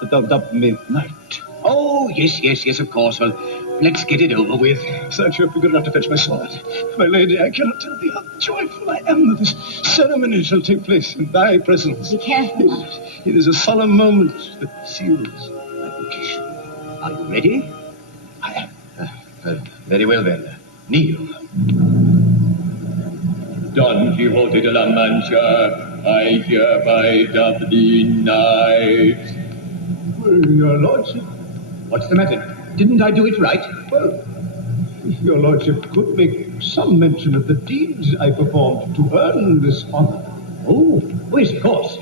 that thou doth me night. Oh, yes, of course. Well, let's get it over with. Sancho, be good enough to fetch my sword. My lady, I cannot tell thee how joyful I am that this ceremony shall take place in thy presence. Be careful. It is a solemn moment that seals my vocation. Are you ready? I am. Very well, then. Kneel. Don Quixote de la Mancha, I hereby dub thee knight. Your lordship. What's the matter? Didn't I do it right? Well, your lordship could make some mention of the deeds I performed to earn this honor. Oh, yes, of course.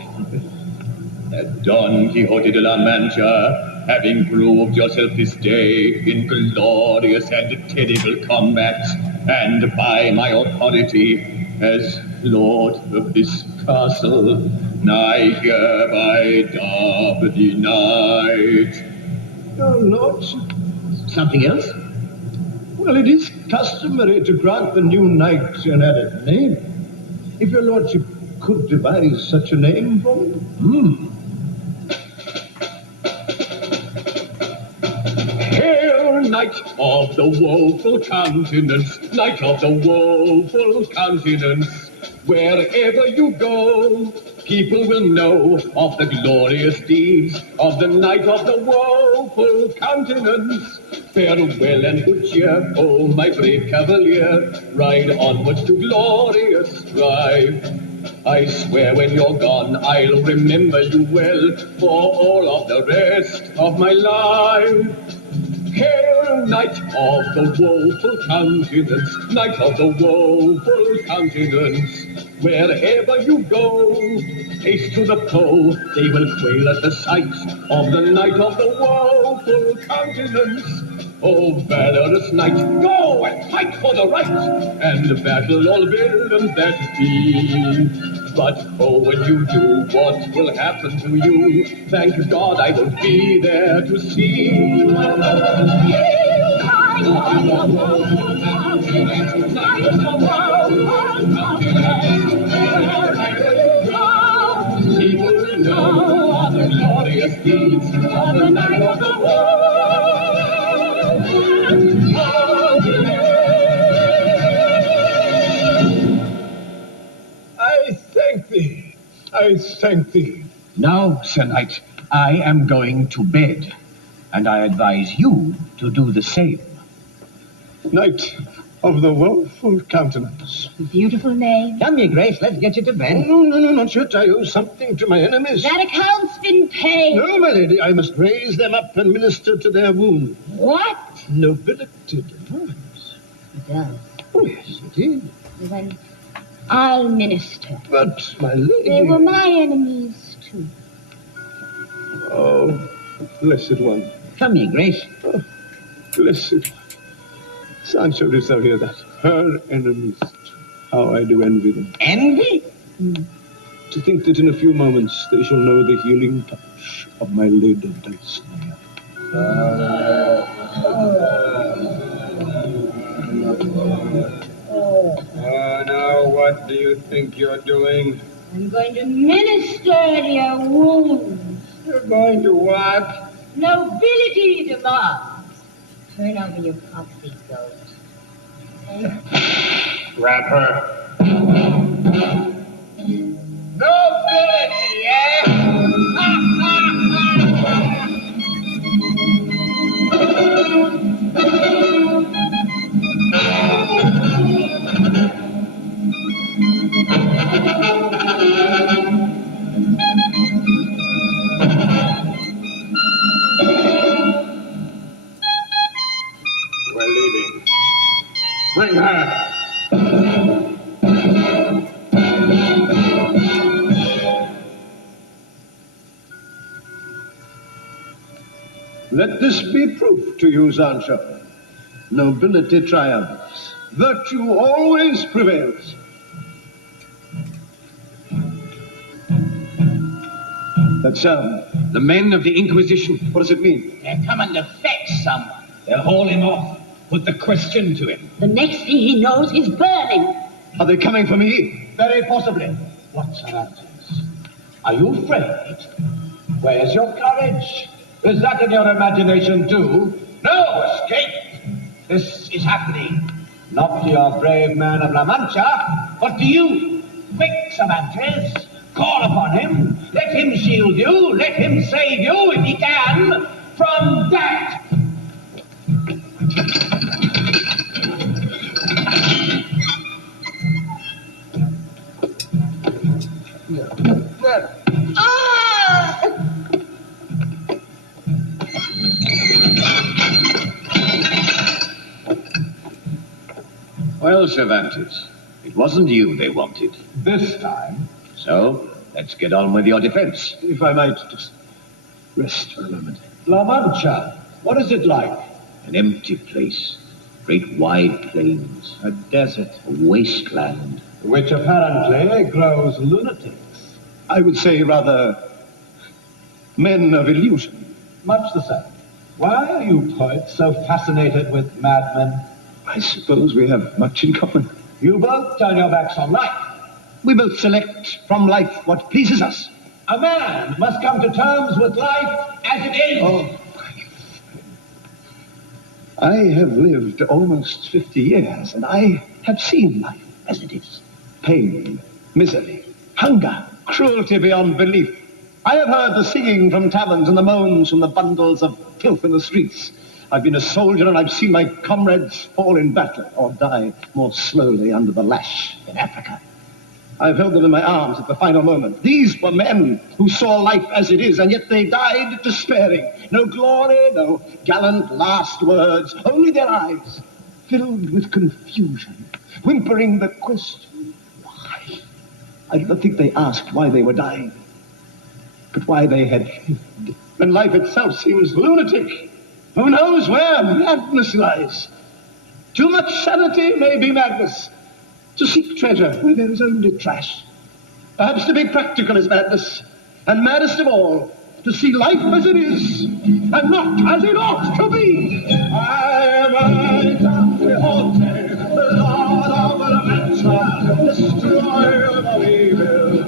Don Quixote de la Mancha, having proved yourself this day in glorious and terrible combat, and by my authority as lord of this castle, I hereby dub thee knight. Your lordship. Something else? Well, it is customary to grant the new knight an added name. If your lordship could devise such a name for me. Hail, Knight of the Woeful Countenance, Knight of the Woeful Countenance. Wherever you go, people will know of the glorious deeds of the Knight of the Woeful Countenance. Farewell and good cheer, oh my brave cavalier, ride onwards to glorious strife. I swear when you're gone, I'll remember you well for all of the rest of my life. Hail, Knight of the Woeful Countenance, Knight of the Woeful Countenance. Wherever you go, haste to the foe, they will quail at the sight of the Knight of the Woeful Countenance. Oh, valorous knight, go and fight for the right, and battle all villains that be. But oh, when you do, what will happen to you? Thank God I will be there to see. People will know of the glorious deeds of the Knight of the World. I thank thee. Now, Sir Knight, I am going to bed, and I advise you to do the same. Knight of the Woeful Countenance. Beautiful name. Come, your Grace, let's get you to bed. No, not yet. I owe something to my enemies. That account's been paid. No, my lady, I must raise them up and minister to their wound. What? Nobility demands. It does. Oh, yes, it is. Then I'll minister. But, my lady... They were my enemies, too. Oh, blessed one. Come, your Grace. Oh, blessed one. Sancho, didst thou hear that? Her enemies, too. How I do envy them. Envy? To think that in a few moments they shall know the healing touch of my Lady Dulcinea. Oh, now what do you think you're doing? I'm going to minister to your wounds. You're going to what? Nobility demands. Turn over your poxy goat. Grab her. Nobility, eh? We're leaving. Bring her. Let this be proof to you, Sancho. Nobility triumphs. Virtue always prevails. That sound. The men of the Inquisition. What does it mean? They're coming to fetch someone. They'll haul him off. Put the question to him. The next thing he knows, he's burning. Are they coming for me? Very possibly. What, Cervantes? Are you afraid? Where's your courage? Is that in your imagination too? No escape! This is happening. Not to your brave man of La Mancha, but to you. Quick, Cervantes. Call upon him. Let him shield you. Let him save you, if he can, from that. Well, Cervantes, it wasn't you they wanted. This time. So, let's get on with your defense. If I might just rest for a moment. La Mancha, what is it like? An empty place. Great wide plains. A desert. A wasteland. Which apparently grows lunatics. I would say rather men of illusion. Much the same. Why are you poets so fascinated with madmen? I suppose we have much in common. You both turn your backs on life. We both select from life what pleases us. A man must come to terms with life as it is. Oh, I have lived almost 50 years, and I have seen life as it is. Pain, misery, hunger, cruelty beyond belief. I have heard the singing from taverns and the moans from the bundles of filth in the streets. I've been a soldier, and I've seen my comrades fall in battle or die more slowly under the lash in Africa. I've held them in my arms at the final moment. These were men who saw life as it is, and yet they died despairing. No glory, no gallant last words, only their eyes filled with confusion, whimpering the question, why? I don't think they asked why they were dying, but why they had lived. And life itself seems lunatic. Who knows where madness lies? Too much sanity may be madness. To seek treasure where there is only trash. Perhaps to be practical is madness. And maddest of all, to see life as it is, and not as it ought to be. I am a Don Quixote, the Lord of La Mancha, destroyer of evil.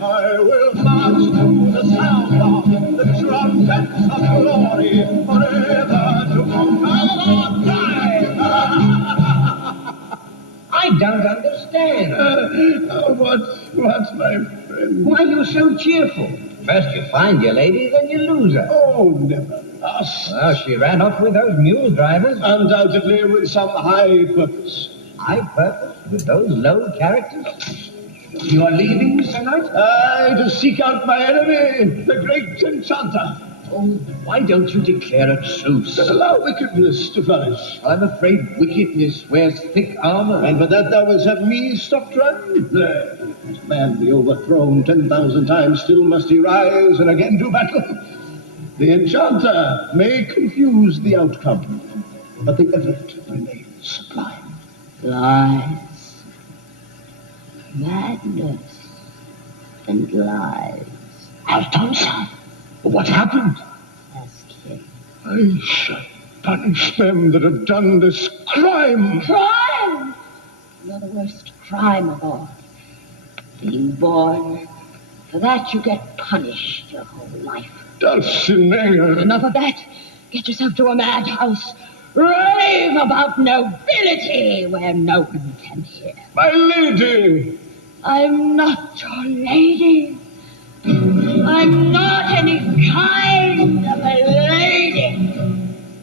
I will march to the sound of the trumpets of glory, forever to conquer or die. I don't understand. What, my friend? Why are you so cheerful? First you find your lady, then you lose her. Oh, never lost. Well, she ran off with those mule drivers. Undoubtedly with some high purpose. High purpose? With those low characters? You are leaving, Sir Knight? Aye, to seek out my enemy, the great enchanter. Oh, why don't you declare a truce? But allow wickedness to flourish. I'm afraid wickedness wears thick armor. And for that thou wilt have me stop trying? Nay, if man be overthrown 10,000 times, still must he rise and again do battle. The enchanter may confuse the outcome, but the effort remains sublime. lies, madness, and lies. Aldonza, what happened? Ask him. I shall punish them that have done this crime. Crime! You're the worst crime of all. Being born. For that you get punished your whole life. Dulcinea. Enough of that. Get yourself to a madhouse. Rave about nobility where no one can hear. My lady! I'm not your lady. I'm not any kind of a lady.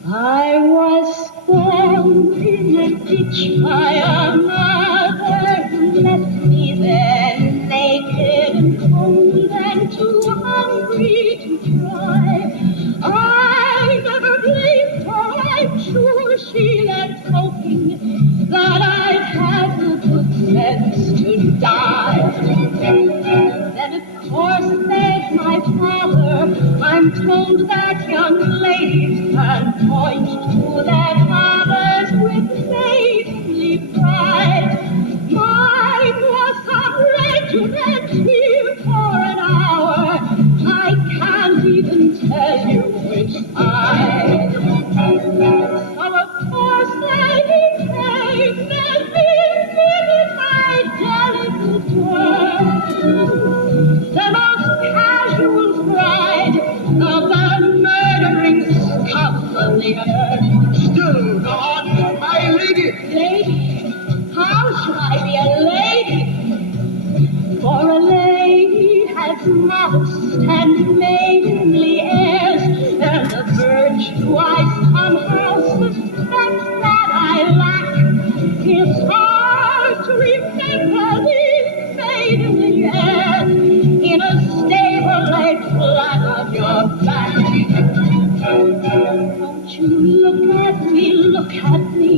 I was born in a ditch by a mother who left me there naked and cold and too hungry to cry. I never blamed her, I'm sure she left hoping that I'd have the good sense to die. Then of course there's my father. I'm told that young ladies can point to their fathers with maidenly pride. Mine was some regiment here for an hour. I can't even tell you which side. So of course they became and visited my delicate world. The most casual bride of the murdering scum of the earth. Still, go on, my lady. Lady? How should I be a lady? For a lady has modest and maidenly airs, and the virtue I somehow suspect that I lack. It's hard to remember these maidenly airs in a stable laid flat on your back. Won't you look at me, look at me?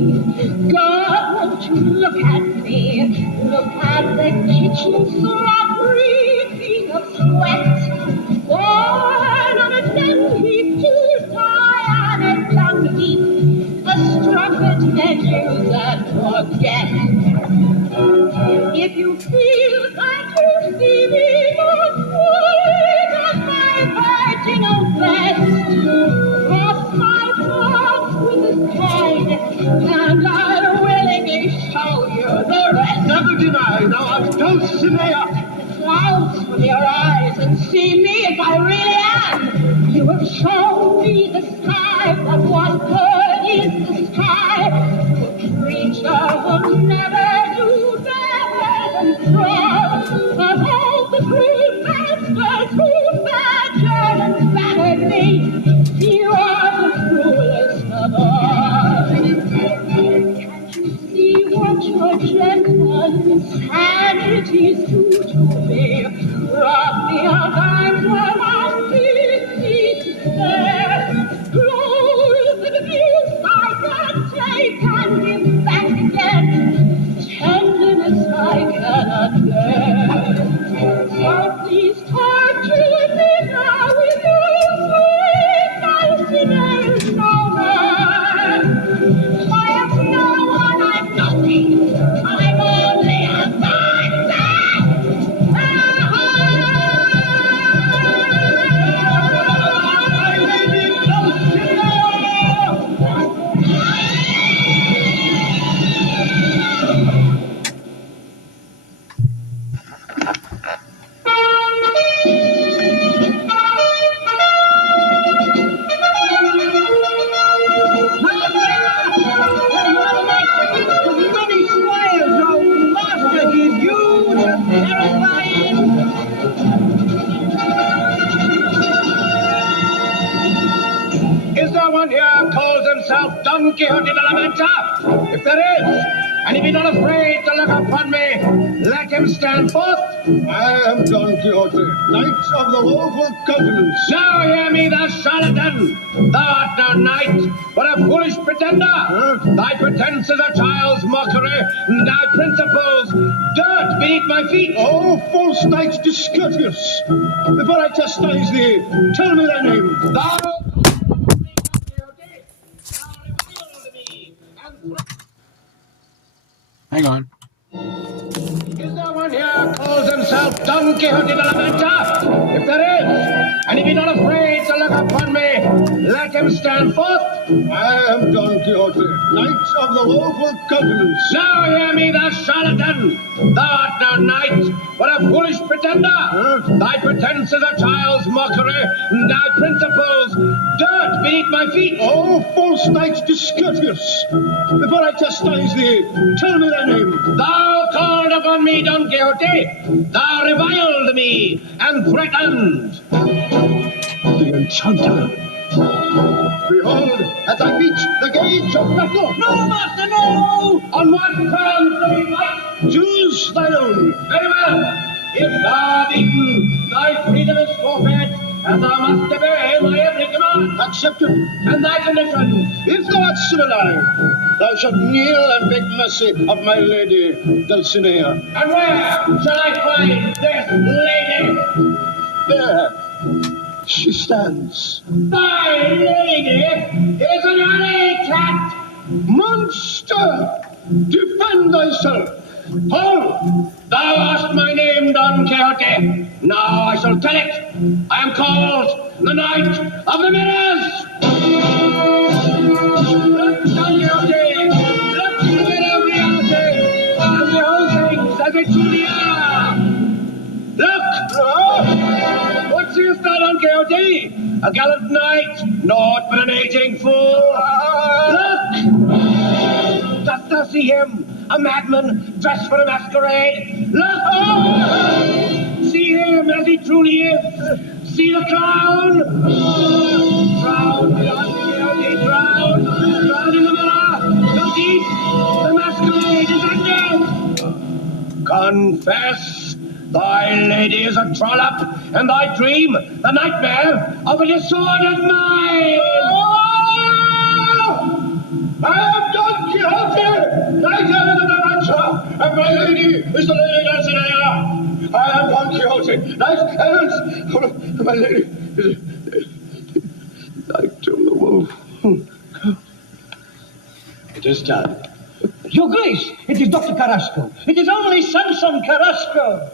God, won't you look at me? Look at the kitchen slop reeking of sweat. Born on a dung heap to die on a dung heap. A strumpet menu that forget. If you feel that you see me more sweet on my virginal breast, cross my palms with a hand, and I'll willingly show you the rest. Never deny, now, Dulcinea. The clouds from your eyes and see me as I really am. You have shown me the sky, but what good is the sky? A creature will never do better than crawl. Of all the cruel masters who badgered and battered me, you are the cruelest of all. Can't you see what your gentle insanities do to me? Rob me of times when my feet there. Blows and abuse I can take and give back again. Tenderness I cannot bear. So please torture me now with your sweet Dulcinea's no more. I am no one, I'm nothing. I'm only a monster. Is there one here who calls himself Don Quixote de la Mancha? If there is, and if he's not afraid to look upon me, let him stand forth. I am Don Quixote, Knight of the Woeful Countenance. Now hear me, thou charlatan. Thou art no knight, but a foolish pretender. Thy pretenses are child's mockery, and thy principles dirt beneath my feet. Oh, false knight discourteous. Before I chastise thee, tell me thy name. Thou Hang on. Is there one here calls himself Don Quixote de la Mancha? If there is, and if he's not afraid to look upon me, let him stand forth. I am Don Quixote, Knight of the Woeful Countenance. Now hear me, thou charlatan. Thou art no knight, but a foolish pretender. Thy pretense is a child's mockery, and thy principles dirt beneath my feet. Oh, false knight discourteous. Before I chastise thee, tell me thy name. Thou called upon me, Don Quixote. Thou reviled me and threatened. The enchanter. Behold, at thy feet, the gage of battle. No, master, no! On what terms do we fight? Choose thine own. Very well. If thou art beaten, thy freedom is forfeit, and thou must obey my every command. Accepted. And thy condition? If thou art still alive, thou shalt kneel and beg mercy of my lady, Dulcinea. And where shall I find this lady? There. She stands. Thy lady is an alley cat. Monster! Defend thyself. Hold! Thou asked my name, Don Quixote. Now I shall tell it. I am called the Knight of the Mirrors. Look, Don Quixote. Look to the mirror of reality, and behold things as they truly are. Look! What seest thou, Don Quixote? A gallant knight, naught but an aging fool. Look! Dost thou see him? A madman dressed for a masquerade. Look! See him as he truly is. See the clown. Drown, Don Quixote, drown. Drown in the mirror. Go deep. The masquerade is ended. Confess. Thy lady is a trollop, and thy dream the nightmare of a disordered mind. I am Don Quixote, Knight of the Mancha, and my lady is the Lady Dulcinea. I am Don Quixote, Knight and my lady is Knight of the Wolf. It is done. Your Grace, it is Dr. Carrasco. It is only Samson Carrasco.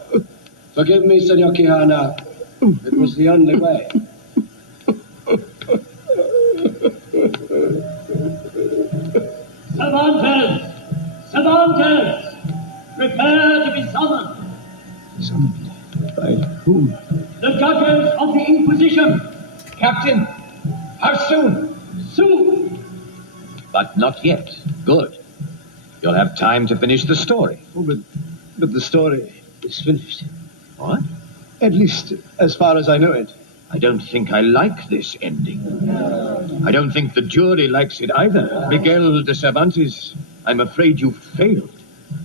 Forgive me, Senor Quijana. It was the only way. Cervantes! Cervantes! Prepare to be summoned. Summoned? By whom? The judges of the Inquisition. Captain, how soon? Soon. But not yet. Good. You'll have time to finish the story. Oh, but the story is finished. What? At least, as far as I know it. I don't think I like this ending. I don't think the jury likes it either. Miguel de Cervantes, I'm afraid you failed.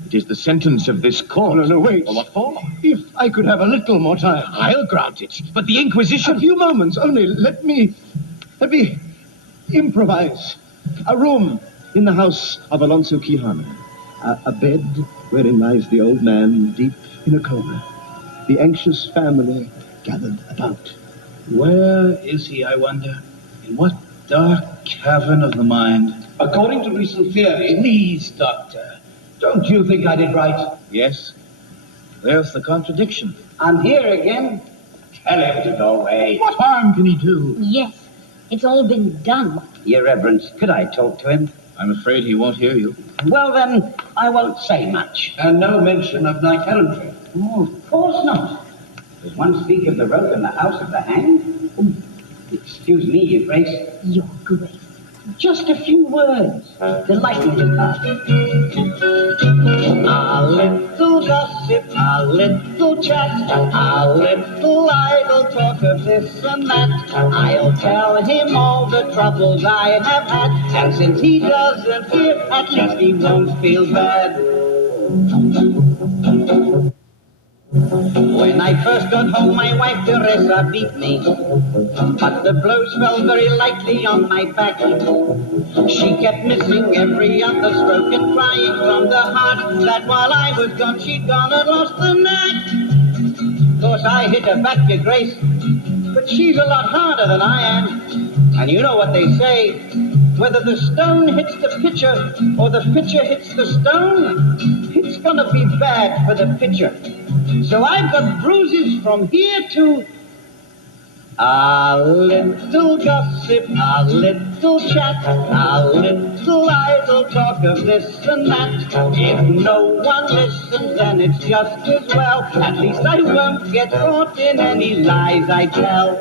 It is the sentence of this court. No, wait. What for? If I could have a little more time. I'll grant it. But the Inquisition... A few moments only. Let me improvise. A room in the house of Alonso Quijano. A bed wherein lies the old man deep in a coma. The anxious family gathered about. Where is he, I wonder? In what dark cavern of the mind? According to recent theory... Please, Doctor, Don't you think I did right? Yes. Where's the contradiction? I'm here again. Tell him to go away. What harm can he do? Yes, it's all been done. Your Reverence, could I talk to him? I'm afraid he won't hear you. Well, then, I won't say much. And no mention of knight-errantry. Oh, of course not. Does one speak of the rope in the house of the hanged? Oh, excuse me, Your Grace. Your Grace. Just a few words. The lightning will pass. A little gossip, a little chat, a little idle talk of this and that. I'll tell him all the troubles I have had, and since he doesn't fear, at least he won't feel bad. When I first got home, my wife Teresa beat me, but the blows fell very lightly on my back. She kept missing every other stroke and crying from the heart that while I was gone, she'd gone and lost the knack. Course I hit her back, Your Grace, but she's a lot harder than I am. And you know what they say, whether the stone hits the pitcher or the pitcher hits the stone, it's gonna be bad for the pitcher. So I've got bruises from here to... A little gossip, a little chat, a little idle talk of this and that. If no one listens, then it's just as well. At least I won't get caught in any lies I tell.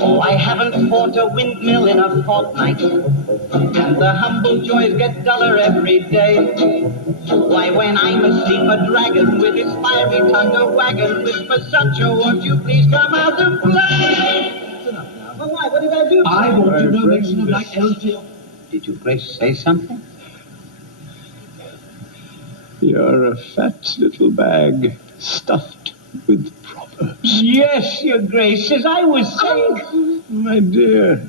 Oh, I haven't fought a windmill in a fortnight, and the humble joys get duller every day. Why, when I'm asleep, a dragon with his fiery tongue a wagon whispers, Sancho, won't you please come out and play? Well, why? What did I do? I want to know mention of my elder. Did your grace say something? You're a fat little bag stuffed with proverbs. Yes, your grace, as I was saying. Uncle. My dear,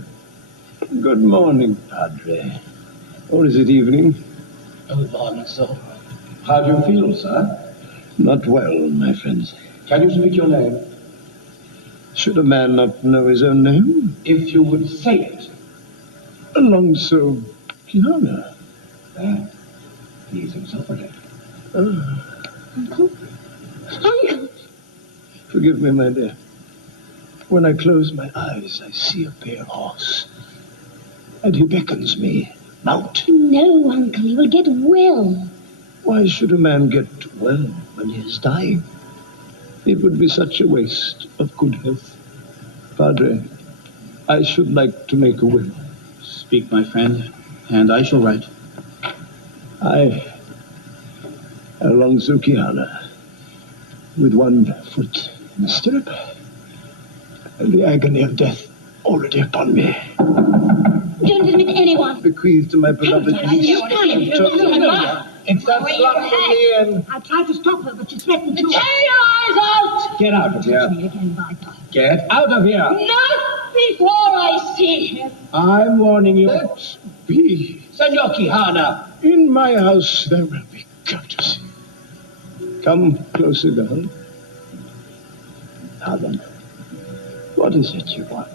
good morning, Padre. Or is it evening? Good morning, sir. How do you feel, sir? Not well, my friends. Can you speak your name? Should a man not know his own name? If you would say it. Alonzo-Joan. There. He is himself again. Uncle? Uncle! Forgive me, my dear. When I close my eyes, I see a pale horse. And he beckons me. Mount. No, Uncle, you will get well. Why should a man get well when he is dying? It would be such a waste of good health. Padre, I should like to make a will. Speak, my friend, and I shall write. I, Aldonza-Joan, with one foot in the stirrup, and the agony of death already upon me. Don't admit anyone. Bequeathed to my beloved niece. It's that bluntly and... I tried to stop her, but she threatened to... Tear your eyes out! Get out of here. Me again, Viper. Get out of here. Not before I see him. I'm warning you. Let be. Senor Quijana. In my house there will be courtesy. Come closer, girl. Now then, what is it you want?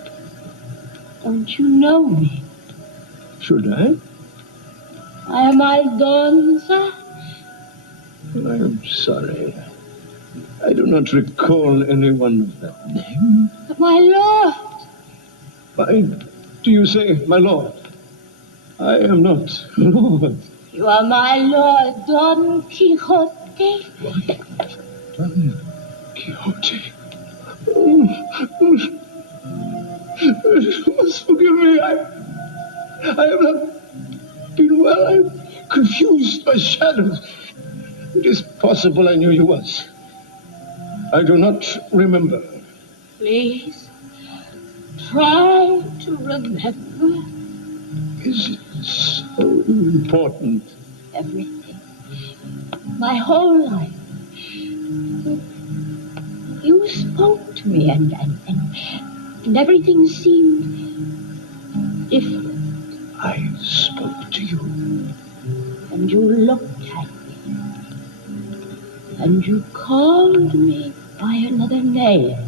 Don't you know me? Should I? I am Aldonza. I am sorry. I do not recall anyone of that name. But my lord. Do you say, my lord? I am not lord. You are my lord, Don Quixote. What? Don Quixote? You must forgive me. I have not been well. I'm confused by shadows. It is possible I knew you once. I do not remember. Please, try to remember. Is it so important? Everything. My whole life. You spoke to me and everything seemed different. I spoke to you. And you looked at me. And you called me by another name.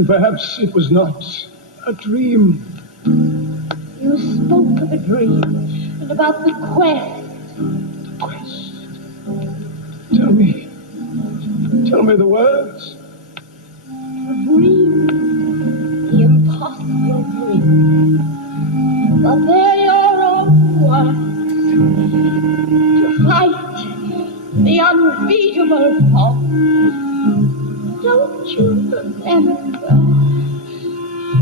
Then perhaps it was not a dream. You spoke of a dream and about the quest. The quest? Tell me the words. A dream, the impossible dream. But they're your own words. To fight the unbeatable foe. Don't you remember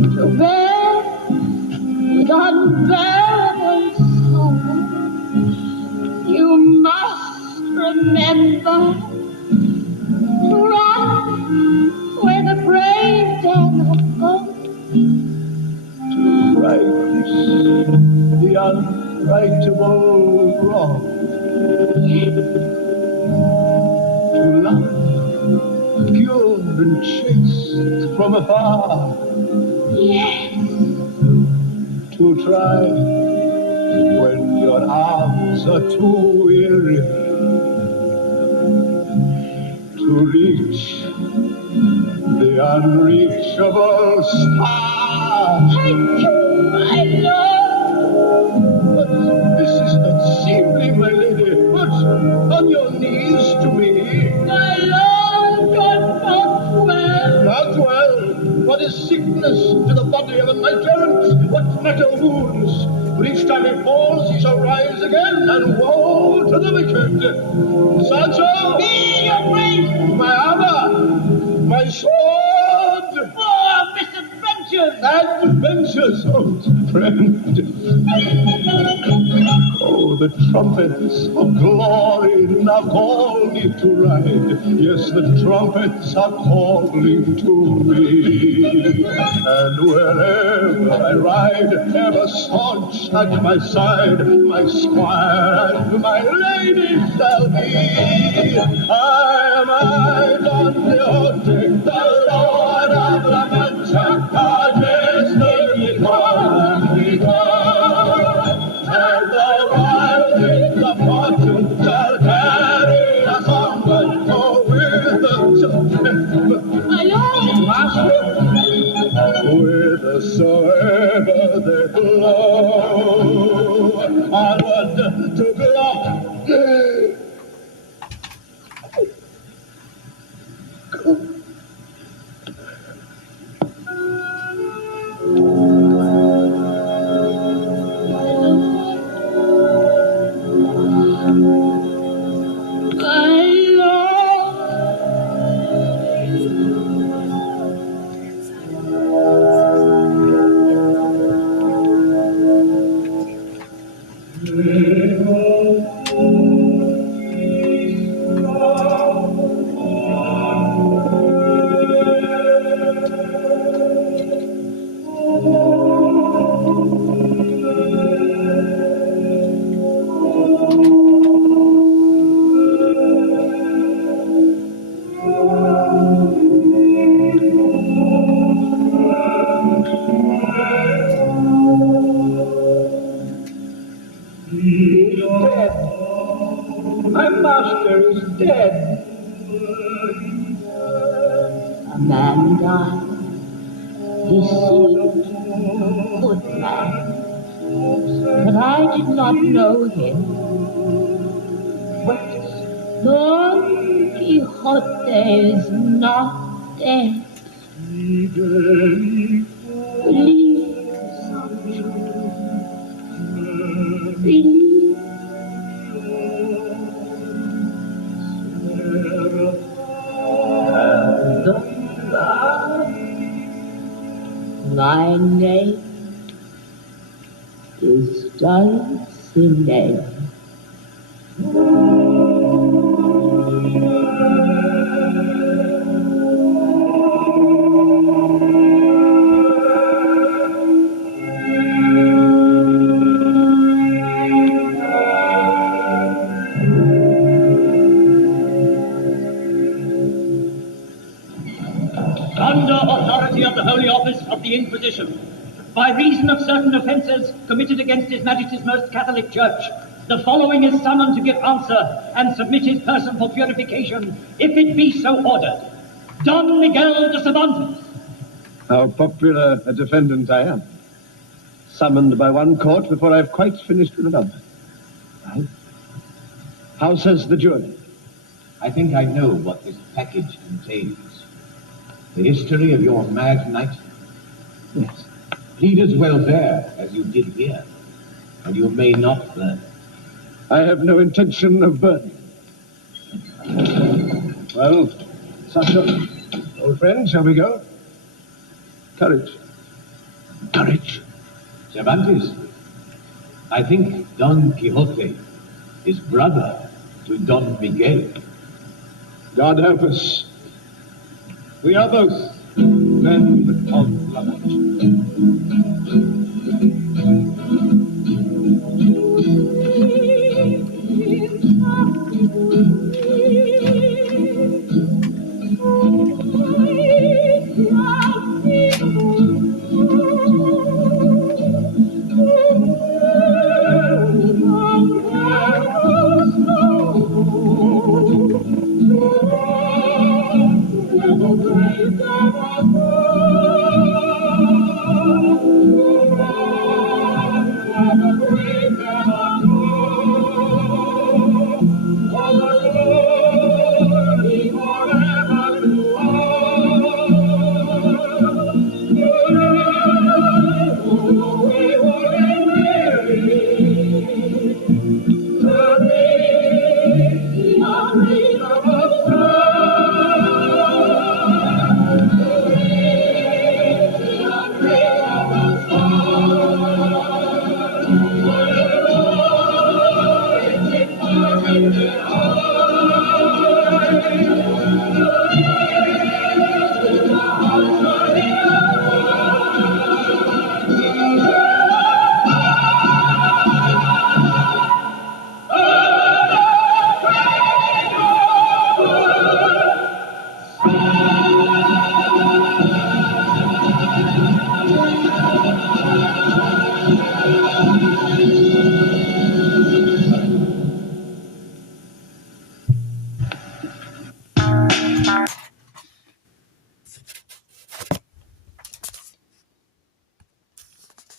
to bear with unbearable sorrow? You must remember to run where the brave dare not go. To right the unrightable wrong. Yes. To love, pure and chaste from afar. Yes. To try when your arms are too weary. To reach the unreachable star. Thank you, my lord. But this is not seemly, my lady. But on your knees to me. My lord, you're not well. Not well? What is sickness to the body of a knight-errant? What matter wounds? But each time he falls, he shall rise again, and woe to the wicked. Sancho! Be your grace! My armor! My sword! For misadventures! Adventures, old friend! Oh, the trumpets of glory now call me to ride. Yes, the trumpets are calling to me. And wherever I ride, ever staunch at my side, my squire and my lady shall be. I am Don Quixote, the Lord of La Mancha, our destiny come we go. And the wild winds of fortune shall carry us onward, for with the My lord! whithersoever they blow, onward to glory. A man died. He seemed a good man, but I did not know him. But Don Quixote is not dead. Believe, Sancho. Believe. My name is Dulcinea. Under authority of the Holy Office of the Inquisition, by reason of certain offences committed against His Majesty's Most Catholic Church, the following is summoned to give answer and submit his person for purification, if it be so ordered. Don Miguel de Cervantes. How popular a defendant I am. Summoned by one court before I've quite finished with another. Well, how says the jury? I think I know what this package contains. The history of your mad knight. Yes. Plead as well there as you did here, and you may not burn. I have no intention of burning. Well, Sancho, old friend, shall we go? Courage. Courage. Cervantes, I think Don Quixote is brother to Don Miguel. God help us. We are both men of La Mancha.